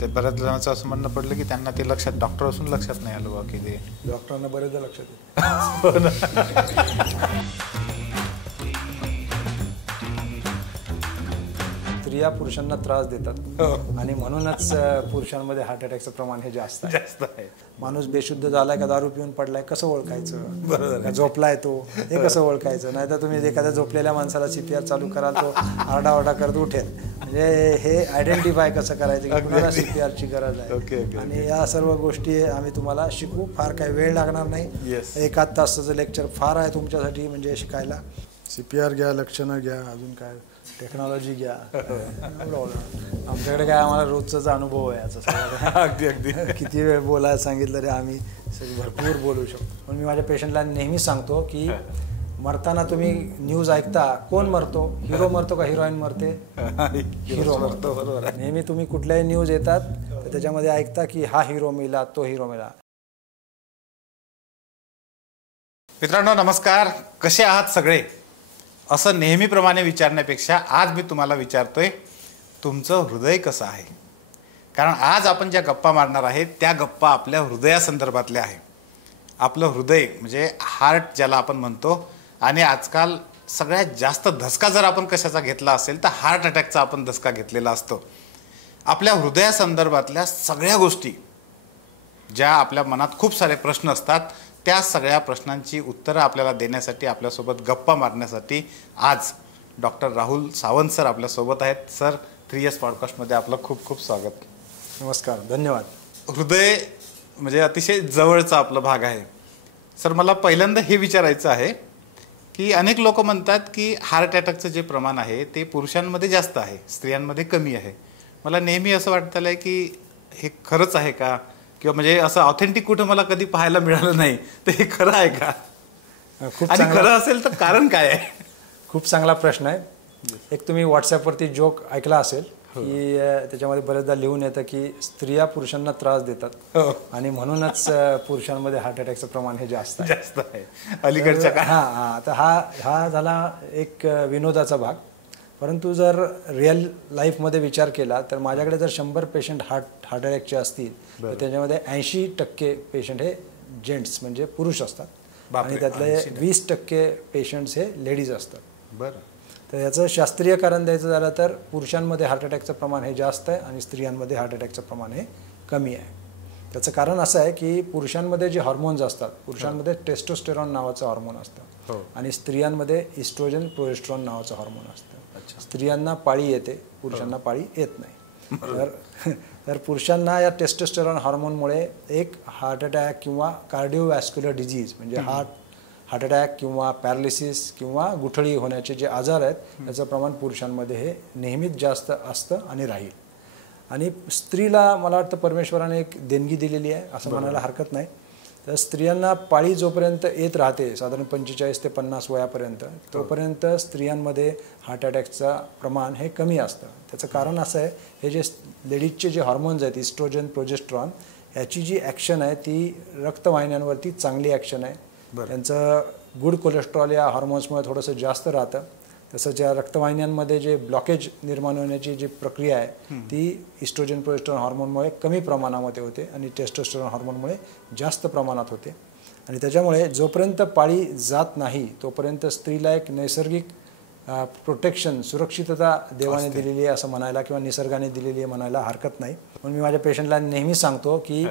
ते बऱ्याच जणांचं असं म्हणणं पडलं की त्यांना ते लक्षात, डॉक्टर असून लक्षात नाही आलं बा की ते डॉक्टरांना बरेचदा लक्षात स्त्रिया पुरुषांना त्रास देतात आणि म्हणूनच पुरुषांमध्ये हार्ट अटॅकचं प्रमाण हे जास्त आहे. माणूस बेशुद्ध झालाय का दारू पिऊन पडलाय कसं ओळखायचं? बरोबर का झोपलाय तो हे कसं ओळखायचं? नाही तर तुम्ही एखाद्या झोपलेल्या माणसाला CPR चालू कराल, तो आरडाओरडा करत उठेल. म्हणजे हे आयडेंटिफाय कसं करायचं की कुणाला CPRची गरज आहे. आणि या सर्व गोष्टी आम्ही तुम्हाला शिकवू. फार काही वेळ लागणार नाही. 1-8 तासाचं लेक्चर फार आहे तुमच्यासाठी म्हणजे शिकायला. CPR घ्या, लक्षणं घ्या, अजून काय टेक्नॉलॉजी घ्या. आमच्याकडे काय आम्हाला रोजचाच अनुभव आहे याचा सगळा. अगदी किती वेळ बोलायला सांगितलं तरी आम्ही भरपूर बोलू शकतो. पण मी माझ्या पेशंटला नेहमी सांगतो की मरताना तुम्ही न्यूज ऐकता, कोण मरतो? हिरो मरतो का हिरोईन मरते? हिरो मरतो. बरोबर. नेहमी तुम्ही कुठल्याही न्यूज येतात तर त्याच्यामध्ये ऐकता की हा हिरो मेला, तो हिरो मेला. मित्रांनो नमस्कार, कसे आहात सगळे? असं नेहमीप्रमाणे विचारण्यापेक्षा आज मी तुम्हाला विचारतोय, तुमचं हृदय कसं आहे? कारण आज आपण ज्या गप्पा मारणार आहेत त्या गप्पा आपल्या हृदयासंदर्भातल्या आहे. आपलं हृदय म्हणजे हार्ट ज्याला आपण म्हणतो. आणि आजकाल सगळ्यात जास्त धसका जर आपण कशाचा घेतला असेल तर हार्ट अटॅकचा आपण धसका घेतलेला असतो. आपल्या हृदयासंदर्भातल्या सगळ्या गोष्टी ज्या आपल्या मनात खूप सारे प्रश्न असतात, त्या सगळ्या प्रश्नांची उत्तरं आपल्याला देण्यासाठी, आपल्यासोबत गप्पा मारण्यासाठी आज डॉक्टर राहुल सावंत सर आपल्यासोबत आहेत. सर, 3S पॉडकास्टमध्ये आपलं खूप खूप स्वागत. नमस्कार, धन्यवाद. हृदय म्हणजे अतिशय जवळचा आपला भाग आहे. सर, मला पहिल्यांदा हे विचारायचं आहे की अनेक लोक म्हणतात की हार्ट अटॅकचं जे प्रमाण आहे ते पुरुषांमध्ये जास्त आहे, स्त्रियांमध्ये कमी आहे. मला नेहमी असं वाटतं की हे खरंच आहे का? किंवा म्हणजे असं ऑथेंटिक कुठं मला कधी पाहायला मिळालं नाही, तर हे खरं आहे का? आणि खरं असेल तर कारण काय आहे? खूप चांगला प्रश्न आहे. एक तुम्ही व्हॉट्सॲपवरती जोक ऐकला असेल की त्याच्यामध्ये बरेचदा लिहून येतं की स्त्रिया पुरुषांना त्रास देतात आणि म्हणूनच पुरुषांमध्ये हार्ट अटॅकचं प्रमाण हे जास्त आहे अलीकडच्या काळात. तर हा झाला एक विनोदाचा भाग. परंतु जर रिअल लाईफमध्ये विचार केला तर माझ्याकडे जर 100 पेशंट हार्ट अटॅकचे असतील तर त्याच्यामध्ये 80% पेशंट हे जेंट्स म्हणजे पुरुष असतात आणि त्यातले 20% पेशंट्स हे लेडीज असतात. बरं. तर याचं शास्त्रीय कारण द्यायचं झालं तर पुरुषांमध्ये हार्ट अटॅकचं प्रमाण हे जास्त आहे आणि स्त्रियांमध्ये हार्ट अटॅकचं प्रमाण हे कमी आहे. त्याचं कारण असं आहे की पुरुषांमध्ये जे हॉर्मोन्स असतात, पुरुषांमध्ये टेस्टोस्टेरॉन नावाचं हॉर्मोन असतं आणि स्त्रियांमध्ये इस्ट्रोजन प्रोजेस्टेरॉन नावाचं हॉर्मोन असतं. स्त्रियांना पाळी येते, पुरुषांना पाळी येत नाही. तर पुरुषांना या टेस्टोस्टेरॉन हॉर्मोनमुळे एक हार्ट अटॅक किंवा कार्डिओवॅस्क्युलर डिजीज म्हणजे हार्ट अटॅक किंवा पॅरालिसिस किंवा गुठळी होण्याचे जे आजार आहेत त्याचं प्रमाण पुरुषांमध्ये हे नेहमीच जास्त असतं आणि राहील. आणि स्त्रीला मला वाटतं परमेश्वराने एक देणगी दिलेली आहे असं म्हणायला हरकत नाही. तर स्त्रियांना पाळी जोपर्यंत येत राहते साधारण 45 ते 50 वयापर्यंत, तोपर्यंत स्त्रियांमध्ये हार्ट अटॅकचं प्रमाण हे कमी असतं. त्याचं कारण असं आहे, हे जे लेडीजचे जे हॉर्मोन्स आहेत इस्ट्रोजन प्रोजेस्टेरॉन, ह्याची जी ॲक्शन आहे ती रक्तवाहिन्यांवरती चांगली ॲक्शन आहे. त्यांचं गुड कोलेस्ट्रॉल या हॉर्मोन्समुळे थोडंसं जास्त राहतं. तसंच या रक्तवाहिन्यांमध्ये जे ब्लॉकेज निर्माण होण्याची जी प्रक्रिया आहे ती इस्ट्रोजन प्रोजेस्टेरॉन हॉर्मोनमुळे कमी प्रमाणामध्ये होते आणि टेस्टोस्टेरॉन हॉर्मोनमुळे जास्त प्रमाणात होते. आणि त्याच्यामुळे जोपर्यंत पाळी जात नाही तोपर्यंत स्त्रीला एक नैसर्गिक प्रोटेक्शन, सुरक्षितता देवाने दिलेली आहे असं म्हणायला किंवा निसर्गाने दिलेली आहे म्हणायला हरकत नाही. पण मी माझ्या पेशंटला नेहमी सांगतो की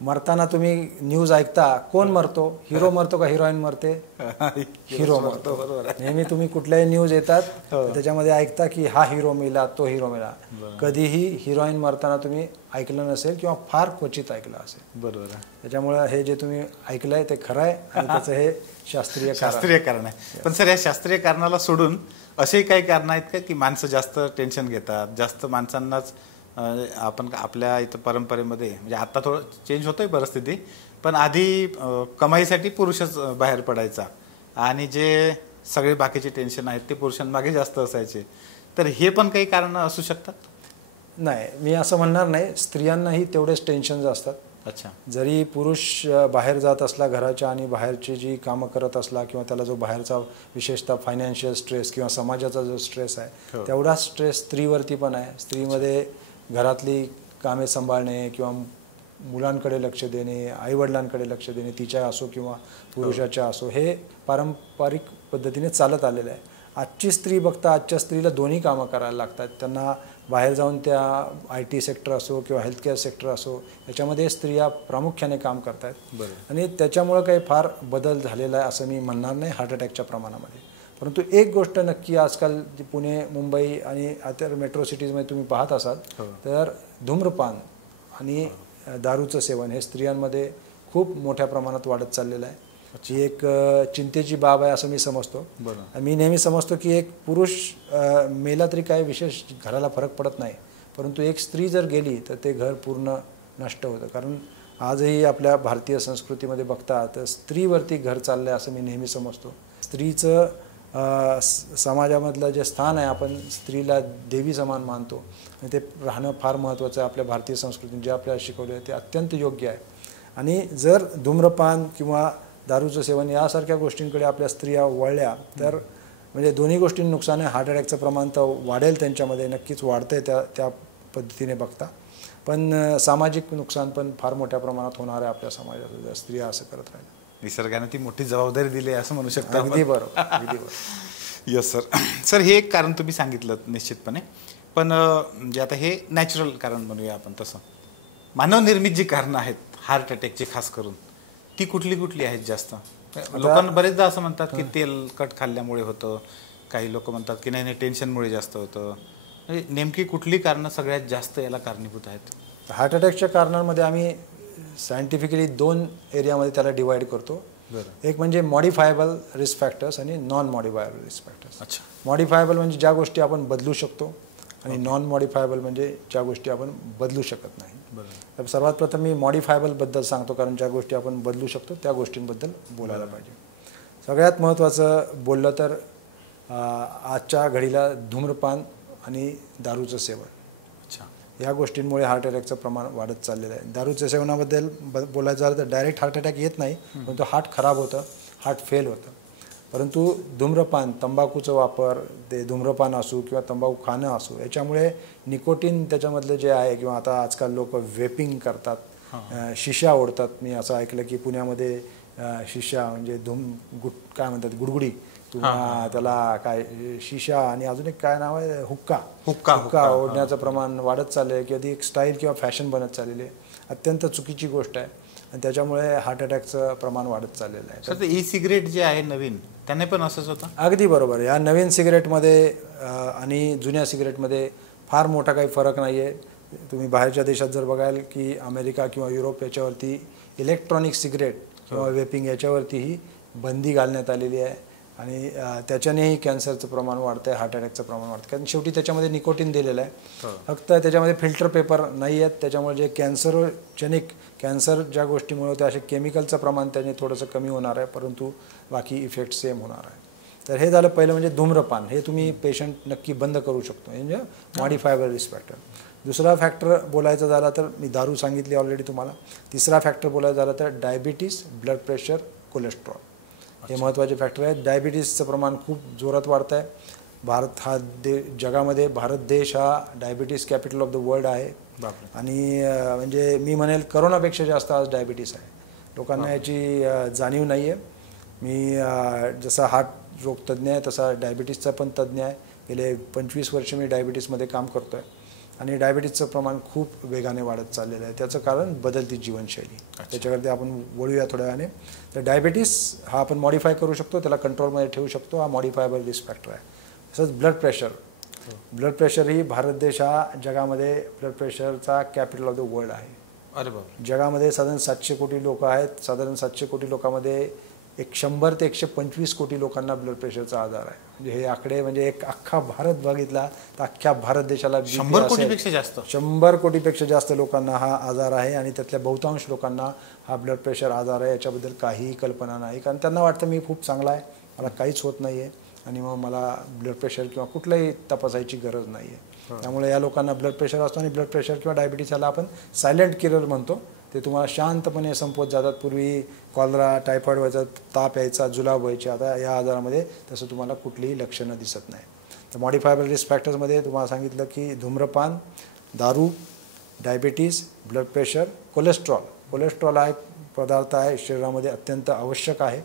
मरताना तुम्ही न्यूज ऐकता, कोण मरतो? हिरो मरतो का हिरोईन मरते? हिरो मरतो. बरोबर. नेहमी तुम्ही कुठल्याही न्यूज येतात त्याच्यामध्ये ऐकता की हा हिरो मेला, तो हिरो मेला. कधीही हिरोईन मरताना तुम्ही ऐकलं नसेल किंवा फार क्वचित ऐकलं असेल. बरोबर. त्याच्यामुळे हे जे तुम्ही ऐकलंय ते खरं आहे आणि त्याचं हे शास्त्रीय कारण आहे. पण सर, या शास्त्रीय कारणाला सोडून असे काही कारण आहेत का की माणसं जास्त टेन्शन घेतात, जास्त माणसांनाच आपण आपल्या इथं परंपरेमध्ये म्हणजे आता थोडं चेंज होतोय परिस्थिती, पण आधी कमाईसाठी पुरुषच बाहेर पडायचा आणि जे सगळे बाकीचे टेन्शन आहेत ते पुरुषांमागे जास्त असायचे. तर हे पण काही कारण असू शकतात? नाही, मी असं म्हणणार नाही. स्त्रियांनाही तेवढेच टेन्शन्स असतात. अच्छा. जरी पुरुष बाहेर जात असला घराच्या आणि बाहेरची जी कामं करत असला किंवा त्याला जो बाहेरचा विशेषतः फायनान्शियल स्ट्रेस किंवा समाजाचा जो स्ट्रेस आहे तेवढाच स्ट्रेस स्त्रीवरती पण आहे. स्त्रीमध्ये घरातली कामे सांभाळणे किंवा मुलांकडे लक्ष देणे, आईवडिलांकडे लक्ष देणे, तिच्या असो किंवा पुरुषाच्या असो, हे पारंपरिक पद्धतीने चालत आलेलं आहे. आजची स्त्री बघता आजच्या स्त्रीला दोन्ही कामं करायला लागतात. त्यांना बाहेर जाऊन त्या IT सेक्टर असो किंवा हेल्थकेअर सेक्टर असो याच्यामध्ये स्त्रिया प्रामुख्याने काम करत आहेत. आणि त्याच्यामुळं काही फार बदल झालेला आहे असं मी म्हणणार नाही हार्ट अटॅकच्या प्रमाणामध्ये. परंतु एक गोष्ट नक्की आजकाल पुणे, मुंबई आणि इतर मेट्रो सिटीजमध्ये तुम्ही पाहत असाल तर धूम्रपान आणि दारूचं सेवन हे स्त्रियांमध्ये खूप मोठ्या प्रमाणात वाढत चाललेलं आहे. ही एक चिंतेची बाब आहे असं मी समजतो. मी नेहमी समजतो की एक पुरुष मेला तरी काय विशेष घराला फरक पडत नाही, परंतु एक स्त्री जर गेली तर ते घर पूर्ण नष्ट होतं. कारण आजही आपल्या भारतीय संस्कृतीमध्ये बघता तर स्त्रीवरती घर चाललं आहे असं मी नेहमी समजतो. स्त्रीचं समाजामधलं जे स्थान आहे, आपण स्त्रीला देवी समान मानतो आणि ते राहणं फार महत्त्वाचं आहे. आपल्या भारतीय संस्कृतीने जे आपल्याला शिकवलं आहे ते अत्यंत योग्य आहे. आणि जर धूम्रपान किंवा दारूचं सेवन यासारख्या गोष्टींकडे आपल्या स्त्रिया वळल्या तर म्हणजे दोन्ही गोष्टींनी नुकसान आहे. हार्ट अटॅकचं प्रमाण तर वाढेल त्यांच्यामध्ये, नक्कीच वाढतं आहे त्या पद्धतीने बघता. पण सामाजिक नुकसान पण फार मोठ्या प्रमाणात होणार आहे आपल्या समाजात जर स्त्रिया असं करत राहिल्या. निसर्गाने ती मोठी जबाबदारी दिली आहे असं म्हणू शकतो. अगदी बरोबर, अगदी बरोबर. Yes sir. सर हे एक कारण तुम्ही सांगितलं निश्चितपणे, पण म्हणजे आता हे नॅचरल कारण म्हणूया आपण. तसं मानवनिर्मित जी कारणं आहेत हार्ट अटॅकची खास करून ती कुठली कुठली आहेत जास्त? लोकांना बरेचदा असं म्हणतात की तेलकट खाल्ल्यामुळे होतं, काही लोक म्हणतात की नाही टेन्शनमुळे जास्त होतं. म्हणजे नेमकी कुठली कारणं सगळ्यात जास्त याला कारणीभूत आहेत? हार्ट अटॅकच्या कारणांमध्ये आम्ही सायंटिफिकली 2 एरियामध्ये त्याला डिवाइड करतो. एक म्हणजे मॉडिफायबल रिस्क फॅक्टर्स आणि नॉन मॉडिफायबल रिस्क फॅक्टर्स. अच्छा. मॉडिफायबल म्हणजे ज्या गोष्टी आपण बदलू शकतो आणि नॉन मॉडिफायबल म्हणजे ज्या गोष्टी आपण बदलू शकत नाही. तर सर्वात प्रथम मी मॉडिफायबलबद्दल सांगतो, कारण ज्या गोष्टी आपण बदलू शकतो त्या गोष्टींबद्दल बोलायला पाहिजे. सगळ्यात महत्त्वाचं बोललं तर आजच्या घडीला धूम्रपान आणि दारूचं सेवन. अच्छा. या गोष्टींमुळे हार्ट अटॅकचं प्रमाण वाढत चाललेलं आहे. दारूच्या सेवनाबद्दल बोलायचं झालं तर डायरेक्ट हार्ट अटॅक येत नाही, परंतु हार्ट खराब होतं, हार्ट फेल होतं. परंतु धूम्रपान, तंबाखूचा वापर, ते धूम्रपान असो किंवा तंबाखू खाणं असो, याच्यामुळे निकोटीन त्याच्यामधलं जे आहे, किंवा आता आजकाल लोक वेपिंग करतात, शिशा ओढतात. मी असं ऐकलं की पुण्यामध्ये शिशा म्हणजे काय म्हणतात गुडगुडी किंवा त्याला काय शिशा आणि अजून एक काय नाव आहे हुक्का ओढण्याचं प्रमाण वाढत चाललं आहे, की आधी एक स्टाईल किंवा फॅशन बनत चाललेली आहे. अत्यंत चुकीची गोष्ट आहे आणि त्याच्यामुळे हार्ट अटॅकचं प्रमाण वाढत चाललेलं आहे. तर E-सिगरेट जे आहे नवीन, त्याने पण असंच होतं? अगदी बरोबर. या नवीन सिगरेटमध्ये आणि जुन्या सिगरेटमध्ये फार मोठा काही फरक नाही आहे. तुम्ही बाहेरच्या देशात जर बघाल की अमेरिका किंवा युरोप याच्यावरती इलेक्ट्रॉनिक सिगरेट किंवा वेपिंग याच्यावरतीही बंदी घालण्यात आलेली आहे आणि त्याच्यानेही कॅन्सरचं प्रमाण वाढतं आहे, हार्ट अटॅकचं प्रमाण वाढतं. कारण शेवटी त्याच्यामध्ये निकोटीन दिलेलं आहे. फक्त त्याच्यामध्ये फिल्टर पेपर नाही आहेत, त्याच्यामुळे जे कॅन्सर ज्या गोष्टीमुळे होते असे केमिकलचं प्रमाण त्याने थोडंसं कमी होणार आहे, परंतु बाकी इफेक्ट सेम होणार आहे. तर हे झालं पहिलं म्हणजे धूम्रपान. हे तुम्ही पेशंट नक्की बंद करू शकतो, म्हणजे मॉडिफायबल रिस्क फॅक्टर. दुसरा फॅक्टर बोलायचा झाला तर मी दारू सांगितली ऑलरेडी तुम्हाला. तिसरा फॅक्टर बोलायचा झाला तर डायबिटीस, ब्लड प्रेशर, कोलेस्ट्रॉल हे महत्त्वाचे फॅक्टर आहेत. डायबिटीसचं प्रमाण खूप जोरात वाढतं आहे. भारत हा जगामध्ये भारत देश हा diabetes capital of the world आहे. आणि म्हणजे मी म्हणेल करोनापेक्षा जास्त आज डायबिटीस आहे. लोकांना याची जाणीव नाही आहे. मी जसा हार्ट रोग तज्ज्ञ आहे तसा डायबिटीसचा पण तज्ज्ञ आहे. गेले 25 वर्ष मी डायबिटीसमध्ये काम करतो आहे आणि डायबिटीसचं प्रमाण खूप वेगाने वाढत चाललेलं आहे. त्याचं कारण बदलती जीवनशैली. त्याच्याकडे आपण वळूया थोड्या वेळाने. तर डायबिटीस हा आपण मॉडिफाय करू शकतो, त्याला कंट्रोलमध्ये ठेवू शकतो. हा मॉडिफायबल रिस्क फॅक्टर आहे. तसंच ब्लड प्रेशर ही भारत देश हा जगामध्ये ब्लड प्रेशरचा कॅपिटल ऑफ द वर्ल्ड आहे. अरे बाबा. जगामध्ये साधारण 700 कोटी लोक आहेत. साधारण 700 कोटी लोकांमध्ये 100 ते 125 कोटी लोकांना ब्लड प्रेशरचा आजार आहे. म्हणजे हे आकडे म्हणजे एक अख्खा भारत बघितला तर अख्ख्या भारत देशाला 100 कोटीपेक्षा जास्त 100 कोटीपेक्षा जास्त लोकांना हा आजार आहे आणि त्यातल्या बहुतांश लोकांना हा ब्लड प्रेशर आजार आहे. याच्याबद्दल काहीही कल्पना नाही, कारण त्यांना वाटतं मी खूप चांगला आहे, मला काहीच होत नाही आहे आणि मग मला ब्लड प्रेशर किंवा कुठलंही तपासायची गरज नाही आहे. त्यामुळे या लोकांना ब्लड प्रेशर असतो आणि ब्लड प्रेशर किंवा डायबिटीस याला आपण सायलेंट किलर म्हणतो. ते तुम्हाला शांतपणे संपवत जातात. पूर्वी कॉलरा, टायफॉईड व्हायचा, ताप यायचा, जुलाब व्हायचे. आता या आजारामध्ये तसं तुम्हाला कुठलीही लक्षणं दिसत नाही. तर मॉडिफायबल रिस्क फॅक्टर्समध्ये तुम्हाला सांगितलं की धूम्रपान, दारू, डायबिटीज, ब्लड प्रेशर, कोलेस्ट्रॉल हा एक पदार्थ आहे शरीरामध्ये अत्यंत आवश्यक आहे,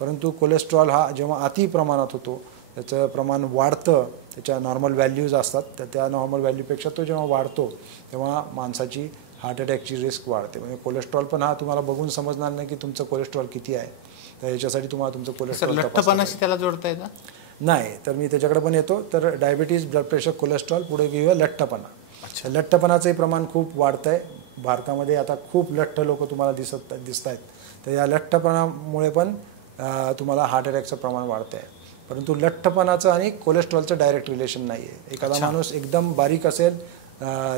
परंतु कोलेस्ट्रॉल हा जेव्हा अति प्रमाणात होतो त्याचं प्रमाण वाढतं, त्याच्या नॉर्मल व्हॅल्यूज असतात, तर त्या नॉर्मल व्हॅल्यूपेक्षा तो जेव्हा वाढतो तेव्हा माणसाची हार्ट अटॅकची रिस्क वाढते. म्हणजे कोलेस्ट्रॉल पण हा तुम्हाला बघून समजणार नाही की तुमचं कोलेस्ट्रॉल किती आहे, तर याच्यासाठी तुम्हाला तुमचं कोलेस्ट्रॉल लठ्ठपणाशी त्याला जोडता येतं नाही. तर मी त्याच्याकडे पण येतो. तर डायबिटीज, ब्लड प्रेशर, कोलेस्ट्रॉल, पुढे घेऊया लठ्ठपणा. अच्छा. लठ्ठपणाचंही प्रमाण खूप वाढतं आहे भारतामध्ये. आता खूप लठ्ठ लोक तुम्हाला दिसत आहेत, तर या लठ्ठपणामुळे पण तुम्हाला हार्ट अटॅकचं प्रमाण वाढतं आहे. परंतु लठ्ठपणाचं आणि कोलेस्ट्रॉलचं डायरेक्ट रिलेशन नाही आहे. एखादा माणूस एकदम बारीक असेल,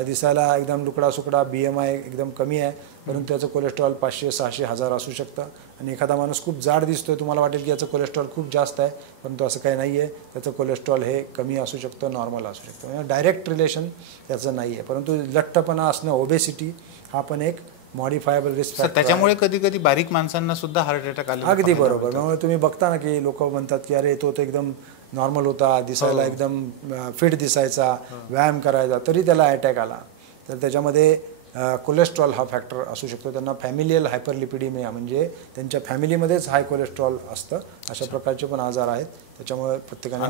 दिसायला एकदम लुकडा सुकडा, BMI एकदम कमी आहे, परंतु त्याचं कोलेस्ट्रॉल 500, 600, 1000 असू शकतं. आणि एखादा माणूस खूप जाड दिसतोय, तुम्हाला वाटेल की याचं कोलेस्ट्रॉल खूप जास्त आहे, परंतु असं काही नाही आहे. त्याचं कोलेस्ट्रॉल हे कमी असू शकतं, नॉर्मल असू शकतं. म्हणजे डायरेक्ट रिलेशन त्याचं नाही आहे. परंतु लठ्ठपणा असणं, ओबेसिटी हा पण एक मॉडिफायबल रिस्क फॅक्टर. त्याच्यामुळे कधी कधी बारीक माणसांना सुद्धा हार्ट अटॅक आले. अगदी बरोबर. त्यामुळे तुम्ही बघता ना की लोक म्हणतात की अरे तो तर एकदम नॉर्मल होता, दिसायला एकदम फिट दिसायचा, व्यायाम करायचा, तरी त्याला अटॅक आला. तर त्याच्यामध्ये कोलेस्ट्रॉल हा फॅक्टर असू शकतो. त्यांना फॅमिलियल हायपरलिपिडिमिया म्हणजे त्यांच्या फॅमिलीमध्येच हाय कोलेस्ट्रॉल असतं, अशा प्रकारचे पण आजार आहेत. त्याच्यामुळे प्रत्येकाने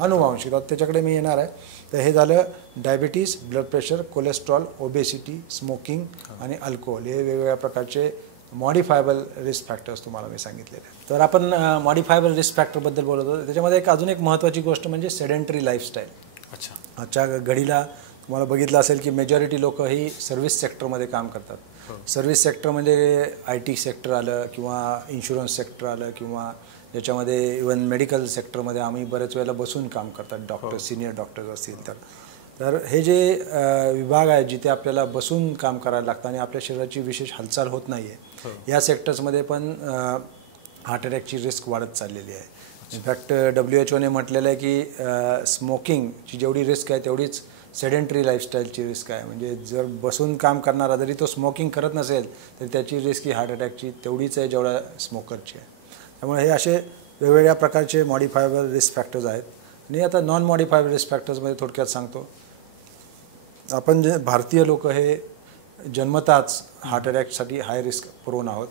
अनुवांशिकता त्याच्याकडे मी येणार आहे. तर हे झालं diabetes, blood pressure, cholesterol, obesity, smoking आणि अल्कोहोल, हे वेगवेगळ्या प्रकारचे मॉडिफायबल रिस्क फॅक्टर्स तुम्हाला मी सांगितलेले आहेत. तर आपण मॉडिफायबल रिस्क फॅक्टरबद्दल बोलत होतो. त्याच्यामध्ये अजून एक महत्त्वाची गोष्ट म्हणजे सेडेंटरी लाईफस्टाईल. अच्छा. आजच्या घडीला तुम्हाला बघितलं असेल की मेजॉरिटी लोक ही सर्व्हिस सेक्टरमध्ये काम करतात. सर्व्हिस सेक्टर म्हणजे IT सेक्टर आलं, किंवा इन्शुरन्स सेक्टर आलं, किंवा ज्याच्यामध्ये इवन मेडिकल सेक्टरमध्ये आम्ही बरेच वेळेला बसून काम करतात, डॉक्टर, सिनियर डॉक्टर्स असतील तर हे जे विभाग आहे जिथे आपल्याला बसून काम करायला लागतं आणि आपल्या शरीराची विशेष हालचाल होत नाही आहे, या सेक्टर्समध्ये पण हार्ट अटॅकची रिस्क वाढत चाललेली आहे. इनफॅक्ट WHO ने म्हटलेलं आहे की स्मोकिंगची जेवढी रिस्क आहे तेवढीच सेडेंटरी लाईफस्टाईलची रिस्क आहे. म्हणजे जर बसून काम करणारा जरी तो स्मोकिंग करत नसेल तरी त्याची रिस्क ही हार्ट अटॅकची तेवढीच आहे जेवढ्या स्मोकरची आहे. त्यामुळे हे असे वेगवेगळ्या प्रकारचे मॉडिफायबल रिस्क फॅक्टर्स आहेत. आणि आता नॉन मॉडिफायबल रिस्क फॅक्टर्समध्ये थोडक्यात सांगतो. आपण जे भारतीय लोक हे जन्मताच हार्ट अटॅकसाठी हाय रिस्क प्रोन आहोत.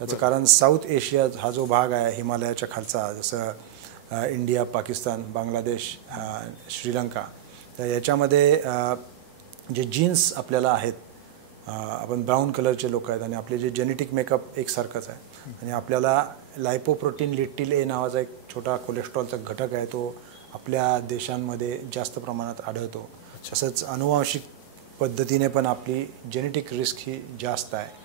याचं कारण साऊथ एशिया हा जो भाग आहे हिमालयाच्या खालचा, जसं इंडिया, पाकिस्तान, बांगलादेश, श्रीलंका, तर याच्यामध्ये जे जीन्स आपल्याला आहेत, आपण ब्राऊन कलरचे लोक आहेत आणि आपले जे जेनेटिक मेकअप एकसारखंच आहे. आणि आपल्याला लायपोप्रोटीन लिटिल ए नावाचा एक छोटा कोलेस्ट्रॉलचा घटक आहे, तो आपल्या देशांमध्ये जास्त प्रमाणात आढळतो. तसंच अनुवांशिक पद्धतीने पण आपली जेनेटिक रिस्क ही जास्त आहे.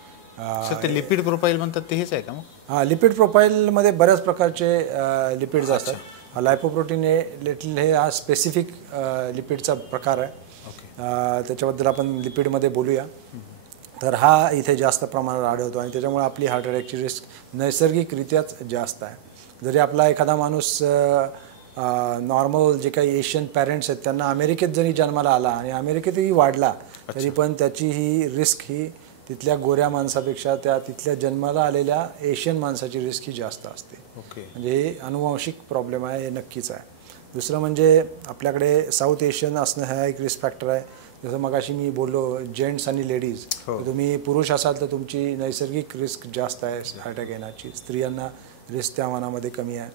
ते लिपिड प्रोफाईल म्हणतात ते हेच आहे का मग? हां, लिपिड प्रोफाईलमध्ये बऱ्याच प्रकारचे लिपिड्स असतात. लायपोप्रोटीन लिटिल हे हा स्पेसिफिक लिपिडचा प्रकार आहे. त्याच्याबद्दल आपण लिपिडमध्ये बोलूया. तर हा इथे जास्त प्रमाणात आढळतो आणि त्याच्यामुळे आपली हार्ट अटॅकची रिस्क नैसर्गिकरित्याच जास्त आहे. जरी आपला एखादा माणूस नॉर्मल जे काही एशियन पॅरेंट्स आहेत त्यांना अमेरिकेत जरी जन्माला आला आणि अमेरिकेतही वाढला, तरी पण त्याची ही रिस्क ही तिथल्या गोऱ्या माणसापेक्षा त्या तिथल्या जन्माला आलेल्या एशियन माणसाची रिस्क ही जास्त असते. म्हणजे हे अनुवांशिक प्रॉब्लेम आहे, हे नक्कीच आहे. दुसरं म्हणजे आपल्याकडे साऊथ एशियन असणं हा एक रिस्क फॅक्टर आहे. जसं मगाशी मी बोललो जेंट्स आणि लेडीज, तुम्ही पुरुष असाल तर तुमची नैसर्गिक रिस्क जास्त आहे हार्ट अटॅक येण्याची. स्त्रियांना रिस्क त्या मानामध्ये कमी आहे.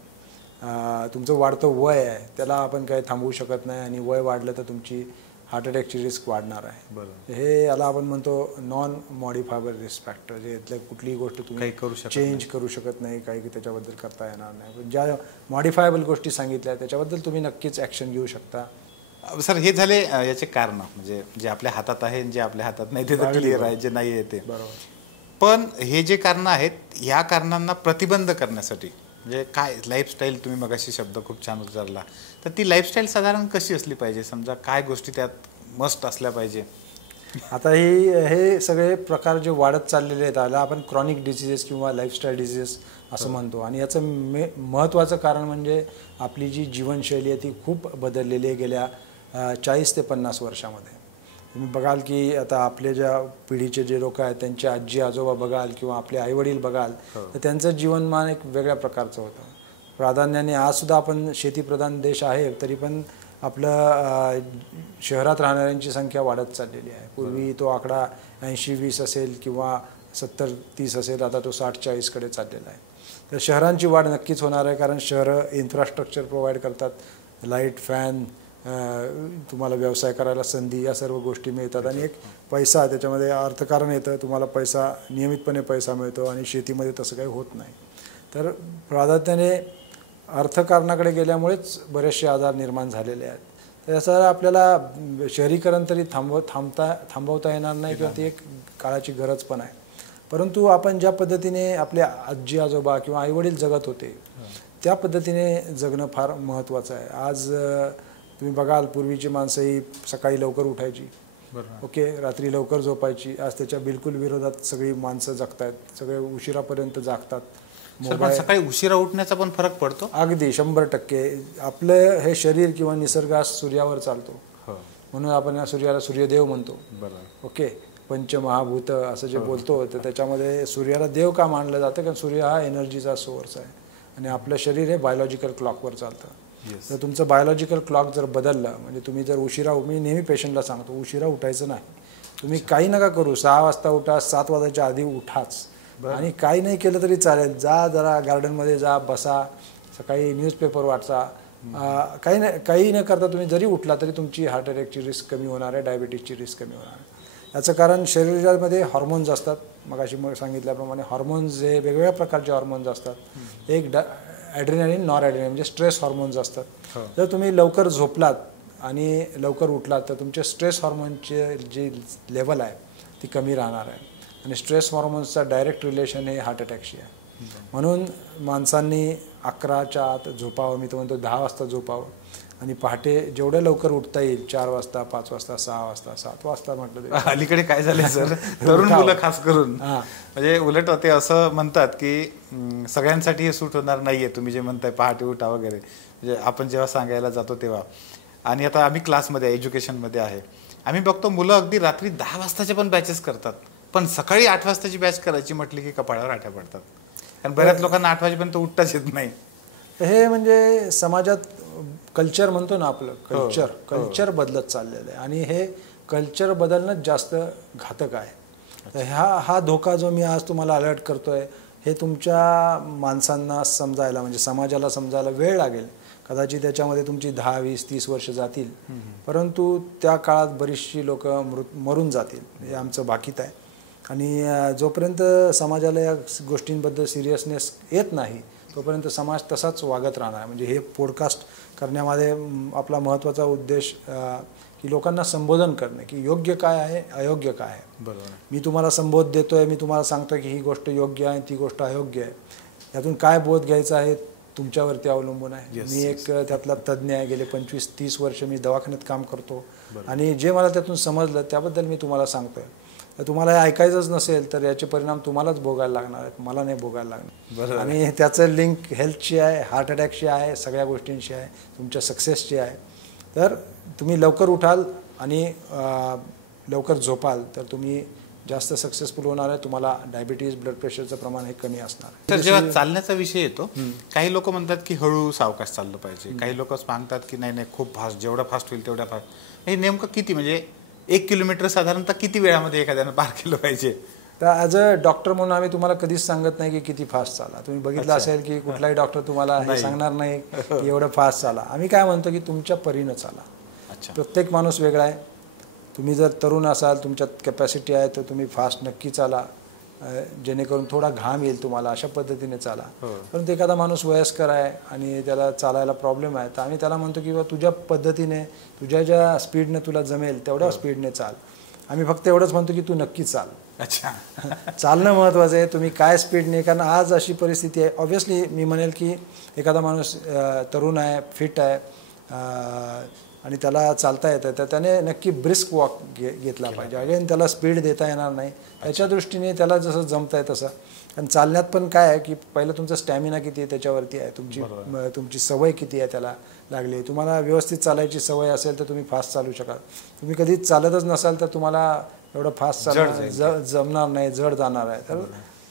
तुमचं वाढतं वय आहे त्याला आपण काही थांबवू शकत नाही आणि वय वाढलं तर तुमची हार्ट अटॅकची रिस्क वाढणार आहे. बरोबर. हे याला आपण म्हणतो नॉन मॉडिफायबल रिस्क फॅक्टर, जे यातल्या कुठलीही गोष्ट तुम्ही चेंज करू शकत नाही, काही त्याच्याबद्दल करता येणार नाही. पण ज्या मॉडिफायबल गोष्टी सांगितल्या त्याच्याबद्दल तुम्ही नक्कीच ॲक्शन घेऊ शकता. सर, हे झाले याचे कारण, म्हणजे जे आपल्या हातात आहे, जे आपल्या हातात नाही ते तर क्लिअर आहे, जे नाही आहे ते. बरोबर. पण हे जे कारणं आहेत या कारणांना प्रतिबंध करण्यासाठी म्हणजे काय लाईफस्टाईल, तुम्ही मगाशी शब्द खूप छान उच्चारला, तर ती लाईफस्टाईल साधारण कशी असली पाहिजे? समजा काय गोष्टी त्यात मस्ट असल्या पाहिजे? आता हे सगळे प्रकार जे वाढत चाललेले आहेत, त्याला आपण क्रॉनिक डिसीजेस किंवा लाईफस्टाईल डिसीजेस असं म्हणतो. आणि याचं महत्त्वाचं कारण म्हणजे आपली जी जीवनशैली आहे ती खूप बदललेली आहे गेल्या 40 ते 50 वर्षामध्ये. तुम्ही बघाल की आता आपले ज्या पिढीचे जे लोक आहेत त्यांचे आजी आजोबा बघाल किंवा आपले आईवडील बघाल, तर त्यांचं जीवनमान एक वेगळ्या प्रकारचं होतं. प्राधान्याने आजसुद्धा आपण शेतीप्रधान देश आहे, तरी पण आपलं शहरात राहणाऱ्यांची संख्या वाढत चाललेली आहे. पूर्वी तो आकडा 80-20 असेल किंवा 70-30 असेल, आता तो 60-40कडे चाललेला आहे. तर शहरांची वाढ नक्कीच होणार आहे, कारण शहरं इन्फ्रास्ट्रक्चर प्रोव्हाइड करतात, लाईट, फॅन, तुम्हाला व्यवसाय करायला संधी, या सर्व गोष्टी मिळतात आणि एक पैसा त्याच्यामध्ये अर्थकारण येतं, तुम्हाला पैसा नियमितपणे पैसा मिळतो आणि शेतीमध्ये तसं काही होत नाही. तर प्राधान्याने अर्थकारणाकडे गेल्यामुळेच बरेचसे आजार निर्माण झालेले आहेत. तर याचा आपल्याला शहरीकरण तरी थांबवता येणार नाही किंवा ती एक काळाची गरज पण आहे. परंतु आपण ज्या पद्धतीने आपले आजी आजोबा किंवा आईवडील जगत होते त्या पद्धतीने जगणं फार महत्त्वाचं आहे. आज तुम्ही बघाल, पूर्वीची माणसं ही सकाळी लवकर उठायची, ओके, रात्री लवकर झोपायची. आज त्याच्या बिलकुल विरोधात सगळी माणसं जगतायत, सगळे उशिरापर्यंत जागतात. सकाळी उशिरा उठण्याचा पण फरक पडतो. अगदी 100%. आपलं हे शरीर किंवा निसर्ग आज सूर्यावर चालतो, म्हणून आपण या सूर्याला सूर्यदेव म्हणतो. ओके, पंचमहाभूत असं जे बोलतो, तर त्याच्यामध्ये सूर्याला देव का मानलं जातं, कारण सूर्य हा एनर्जीचा सोर्स आहे आणि आपलं शरीर हे बायोलॉजिकल क्लॉकवर चालतं. तर तुमचं बायोलॉजिकल क्लॉक जर बदललं, म्हणजे तुम्ही जर उशिरा, मी नेहमी पेशंटला सांगतो उशिरा उठायचं नाही. तुम्ही काही नका करू, 6 वाजता उठा, 7 वाजायच्या आधी उठाच. आणि काही नाही केलं तरी चालेल, जा जरा गार्डनमध्ये जा, बसा, सकाळी न्यूजपेपर वाचा, काही न करता तुम्ही जरी उठला तरी तुमची हार्ट अटॅकची रिस्क कमी होणार आहे, डायबिटीजची रिस्क कमी होणार आहे. याचं कारण शरीरामध्ये हॉर्मोन्स असतात. मगाशी सांगितल्याप्रमाणे हॉर्मोन्स हे वेगवेगळ्या प्रकारचे हॉर्मोन्स असतात. एक ॲड्रेनालिन, नॉर ॲड्रेनालिन म्हणजे स्ट्रेस हॉर्मोन्स असतात. जर तुम्ही लवकर झोपलात आणि लवकर उठलात तर तुमचे स्ट्रेस हॉर्मोनचे जी लेवल आहे ती कमी राहणार आहे आणि स्ट्रेस हॉर्मोन्सचा डायरेक्ट रिलेशन हे हार्ट अटॅकशी आहे. म्हणून माणसांनी 11च्या आत झोपावं, मी तर म्हणतो 10 वाजता झोपावं आणि पहाटे जेवढ्या लवकर उठता येईल, 4 वाजता, 5 वाजता, 6 वाजता, 7 वाजता म्हटलं तरी. अलीकडे काय झालं सर, तरुण मुलं खास करून म्हणजे उलट ते असं म्हणतात की सगळ्यांसाठी हे सूट होणार नाहीये, तुम्ही जे म्हणताय पहाटे उठा वगैरे, म्हणजे आपण जेव्हा सांगायला जातो तेव्हा. आणि आता आम्ही क्लासमध्ये एज्युकेशनमध्ये आहे, आम्ही बघतो मुलं अगदी रात्री 10 वाजताच्या पण बॅचेस करतात, पण सकाळी 8 वाजताची बॅच करायची म्हटली की कपाळावर आठ्या पडतात. कारण बऱ्याच लोकांना 8 वाजेपर्यंत उठताच येत नाही. हे म्हणजे समाजात कल्चर म्हणतो ना, आपलं कल्चर बदलत चाललेलं आहे आणि हे कल्चर बदलणंच जास्त घातक आहे. तर हा धोका जो मी आज तुम्हाला अलर्ट करतोय, हे तुमच्या माणसांना समजायला, म्हणजे समाजाला समजायला वेळ लागेल. कदाचित त्याच्यामध्ये तुमची 10, 20, 30 वर्ष जातील, परंतु त्या काळात बरीचशी लोक मरून जातील, हे आमचं भाकीत आहे. आणि जोपर्यंत समाजाला या गोष्टींबद्दल सिरियसनेस येत नाही तोपर्यंत समाज तसाच वागत राहणार आहे. म्हणजे हे पॉडकास्ट करण्यामध्ये आपला महत्त्वाचा उद्देश की लोकांना संबोधन करणे, की योग्य काय आहे, अयोग्य काय आहे. बरोबर, मी तुम्हाला संबोध देतोय, मी तुम्हाला सांगतोय की ही गोष्ट योग्य आहे, ती गोष्ट अयोग्य आहे. यातून काय बोध घ्यायचा आहे तुमच्यावरती अवलंबून आहे. मी एक त्यातला तज्ज्ञ आहे, गेले 25-30 वर्ष मी दवाखान्यात काम करतो आणि जे मला त्यातून समजलं त्याबद्दल मी तुम्हाला सांगतोय. तर तुम्हाला हे ऐकायचंच नसेल तर याचे परिणाम तुम्हालाच भोगायला लागणार आहेत, मला नाही भोगायला लागणार. आणि त्याचं लिंक हेल्थशी आहे, हार्ट अटॅकशी आहे, सगळ्या गोष्टींशी आहे, तुमच्या सक्सेसची आहे. तर तुम्ही लवकर उठाल आणि लवकर झोपाल तर तुम्ही जास्त सक्सेसफुल होणार आहे. तुम्हाला डायबिटीज, ब्लड प्रेशरचं प्रमाण हे कमी असणार. तर जेव्हा चालण्याचा विषय येतो, काही लोक म्हणतात की हळू सावकाश चाललं पाहिजे, काही लोक सांगतात की नाही नाही खूप फास्ट, जेवढा फास्ट होईल तेवढा फास्ट. हे नेमकं किती, म्हणजे 1 किलोमीटर साधारणतः किती वेळामध्ये एखाद्यानं पार केलं पाहिजे? तर ॲज अ डॉक्टर म्हणून आम्ही तुम्हाला कधीच सांगत नाही की किती फास्ट चाला. तुम्ही बघितलं असेल की कुठलाही डॉक्टर तुम्हाला हे सांगणार नाही की एवढं फास्ट चाला. आम्ही काय म्हणतो की तुमच्या परीनं चाला. प्रत्येक माणूस वेगळा आहे. तुम्ही जर तरुण असाल, तुमच्यात कॅपॅसिटी आहे, तर तुम्ही फास्ट नक्की चाला, जेणेकरून थोडा घाम येईल तुम्हाला, अशा पद्धतीने चाला. परंतु एखादा माणूस वयस्कर आहे आणि त्याला चालायला प्रॉब्लेम आहे, तर आम्ही त्याला म्हणतो की तुझ्या पद्धतीने, तुझ्या ज्या स्पीडने तुला जमेल तेवढ्या स्पीडने चाल. आम्ही फक्त एवढंच म्हणतो की तू नक्की चाल. अच्छा, चालणं महत्त्वाचं आहे. तुम्ही काय स्पीडने, कारण आज अशी परिस्थिती आहे. ऑब्व्हियसली मी म्हणेल की एखादा माणूस तरुण आहे, फिट आहे आणि त्याला चालता येतं, तर त्याने नक्की ब्रिस्क वॉक घेतला पाहिजे. अगेन त्याला स्पीड देता येणार नाही, त्याच्या दृष्टीने त्याला जसं जमतं आहे तसं. कारण चालण्यात पण काय आहे की पहिलं तुमचं स्टॅमिना किती आहे त्याच्यावरती आहे, तुमची सवय किती आहे त्याला लागली. तुम्हाला व्यवस्थित चालायची सवय असेल तर तुम्ही फास्ट चालू शकाल. तुम्ही कधीच चालतच नसाल तर तुम्हाला एवढं फास्ट चालणं जमणार नाही, जड जाणार आहे. तर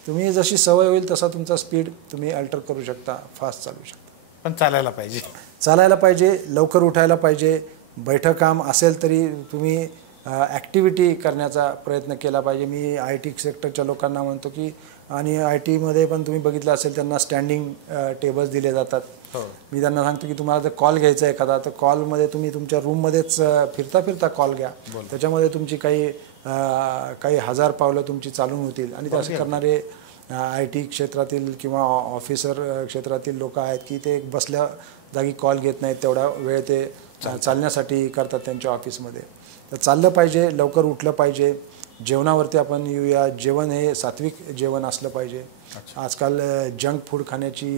तुम्ही जशी सवय होईल तसा तुमचा स्पीड तुम्ही अल्टर करू शकता, फास्ट चालू शकता. पण चालायला पाहिजे. चालायला पाहिजे, लवकर उठायला पाहिजे, बैठं काम असेल तरी तुम्ही ॲक्टिव्हिटी करण्याचा प्रयत्न केला पाहिजे. मी IT सेक्टरच्या लोकांना म्हणतो की, आणि IT मध्ये पण तुम्ही बघितलं असेल त्यांना स्टँडिंग टेबल्स दिले जातात. मी त्यांना सांगतो की तुम्हाला जर कॉल घ्यायचा आहे एखादा, तर कॉलमध्ये तुम्ही तुमच्या रूममध्येच फिरता फिरता कॉल घ्या. त्याच्यामध्ये तुमची काही हजार पावलं तुमची चालून होतील. आणि ते असे करणारे IT क्षेत्रातील किंवा ऑफिसर क्षेत्रातील लोक आहेत की ते बसल्या जागी कॉल घेत नाहीत, तेवढा वेळ ते चालण्यासाठी करतात त्यांच्या ऑफिसमध्ये. तर चाललं पाहिजे, लवकर उठलं पाहिजे. जेवणावरती आपण येऊया. जेवण हे सात्विक जेवण असलं पाहिजे. आजकाल जंक फूड खाण्याची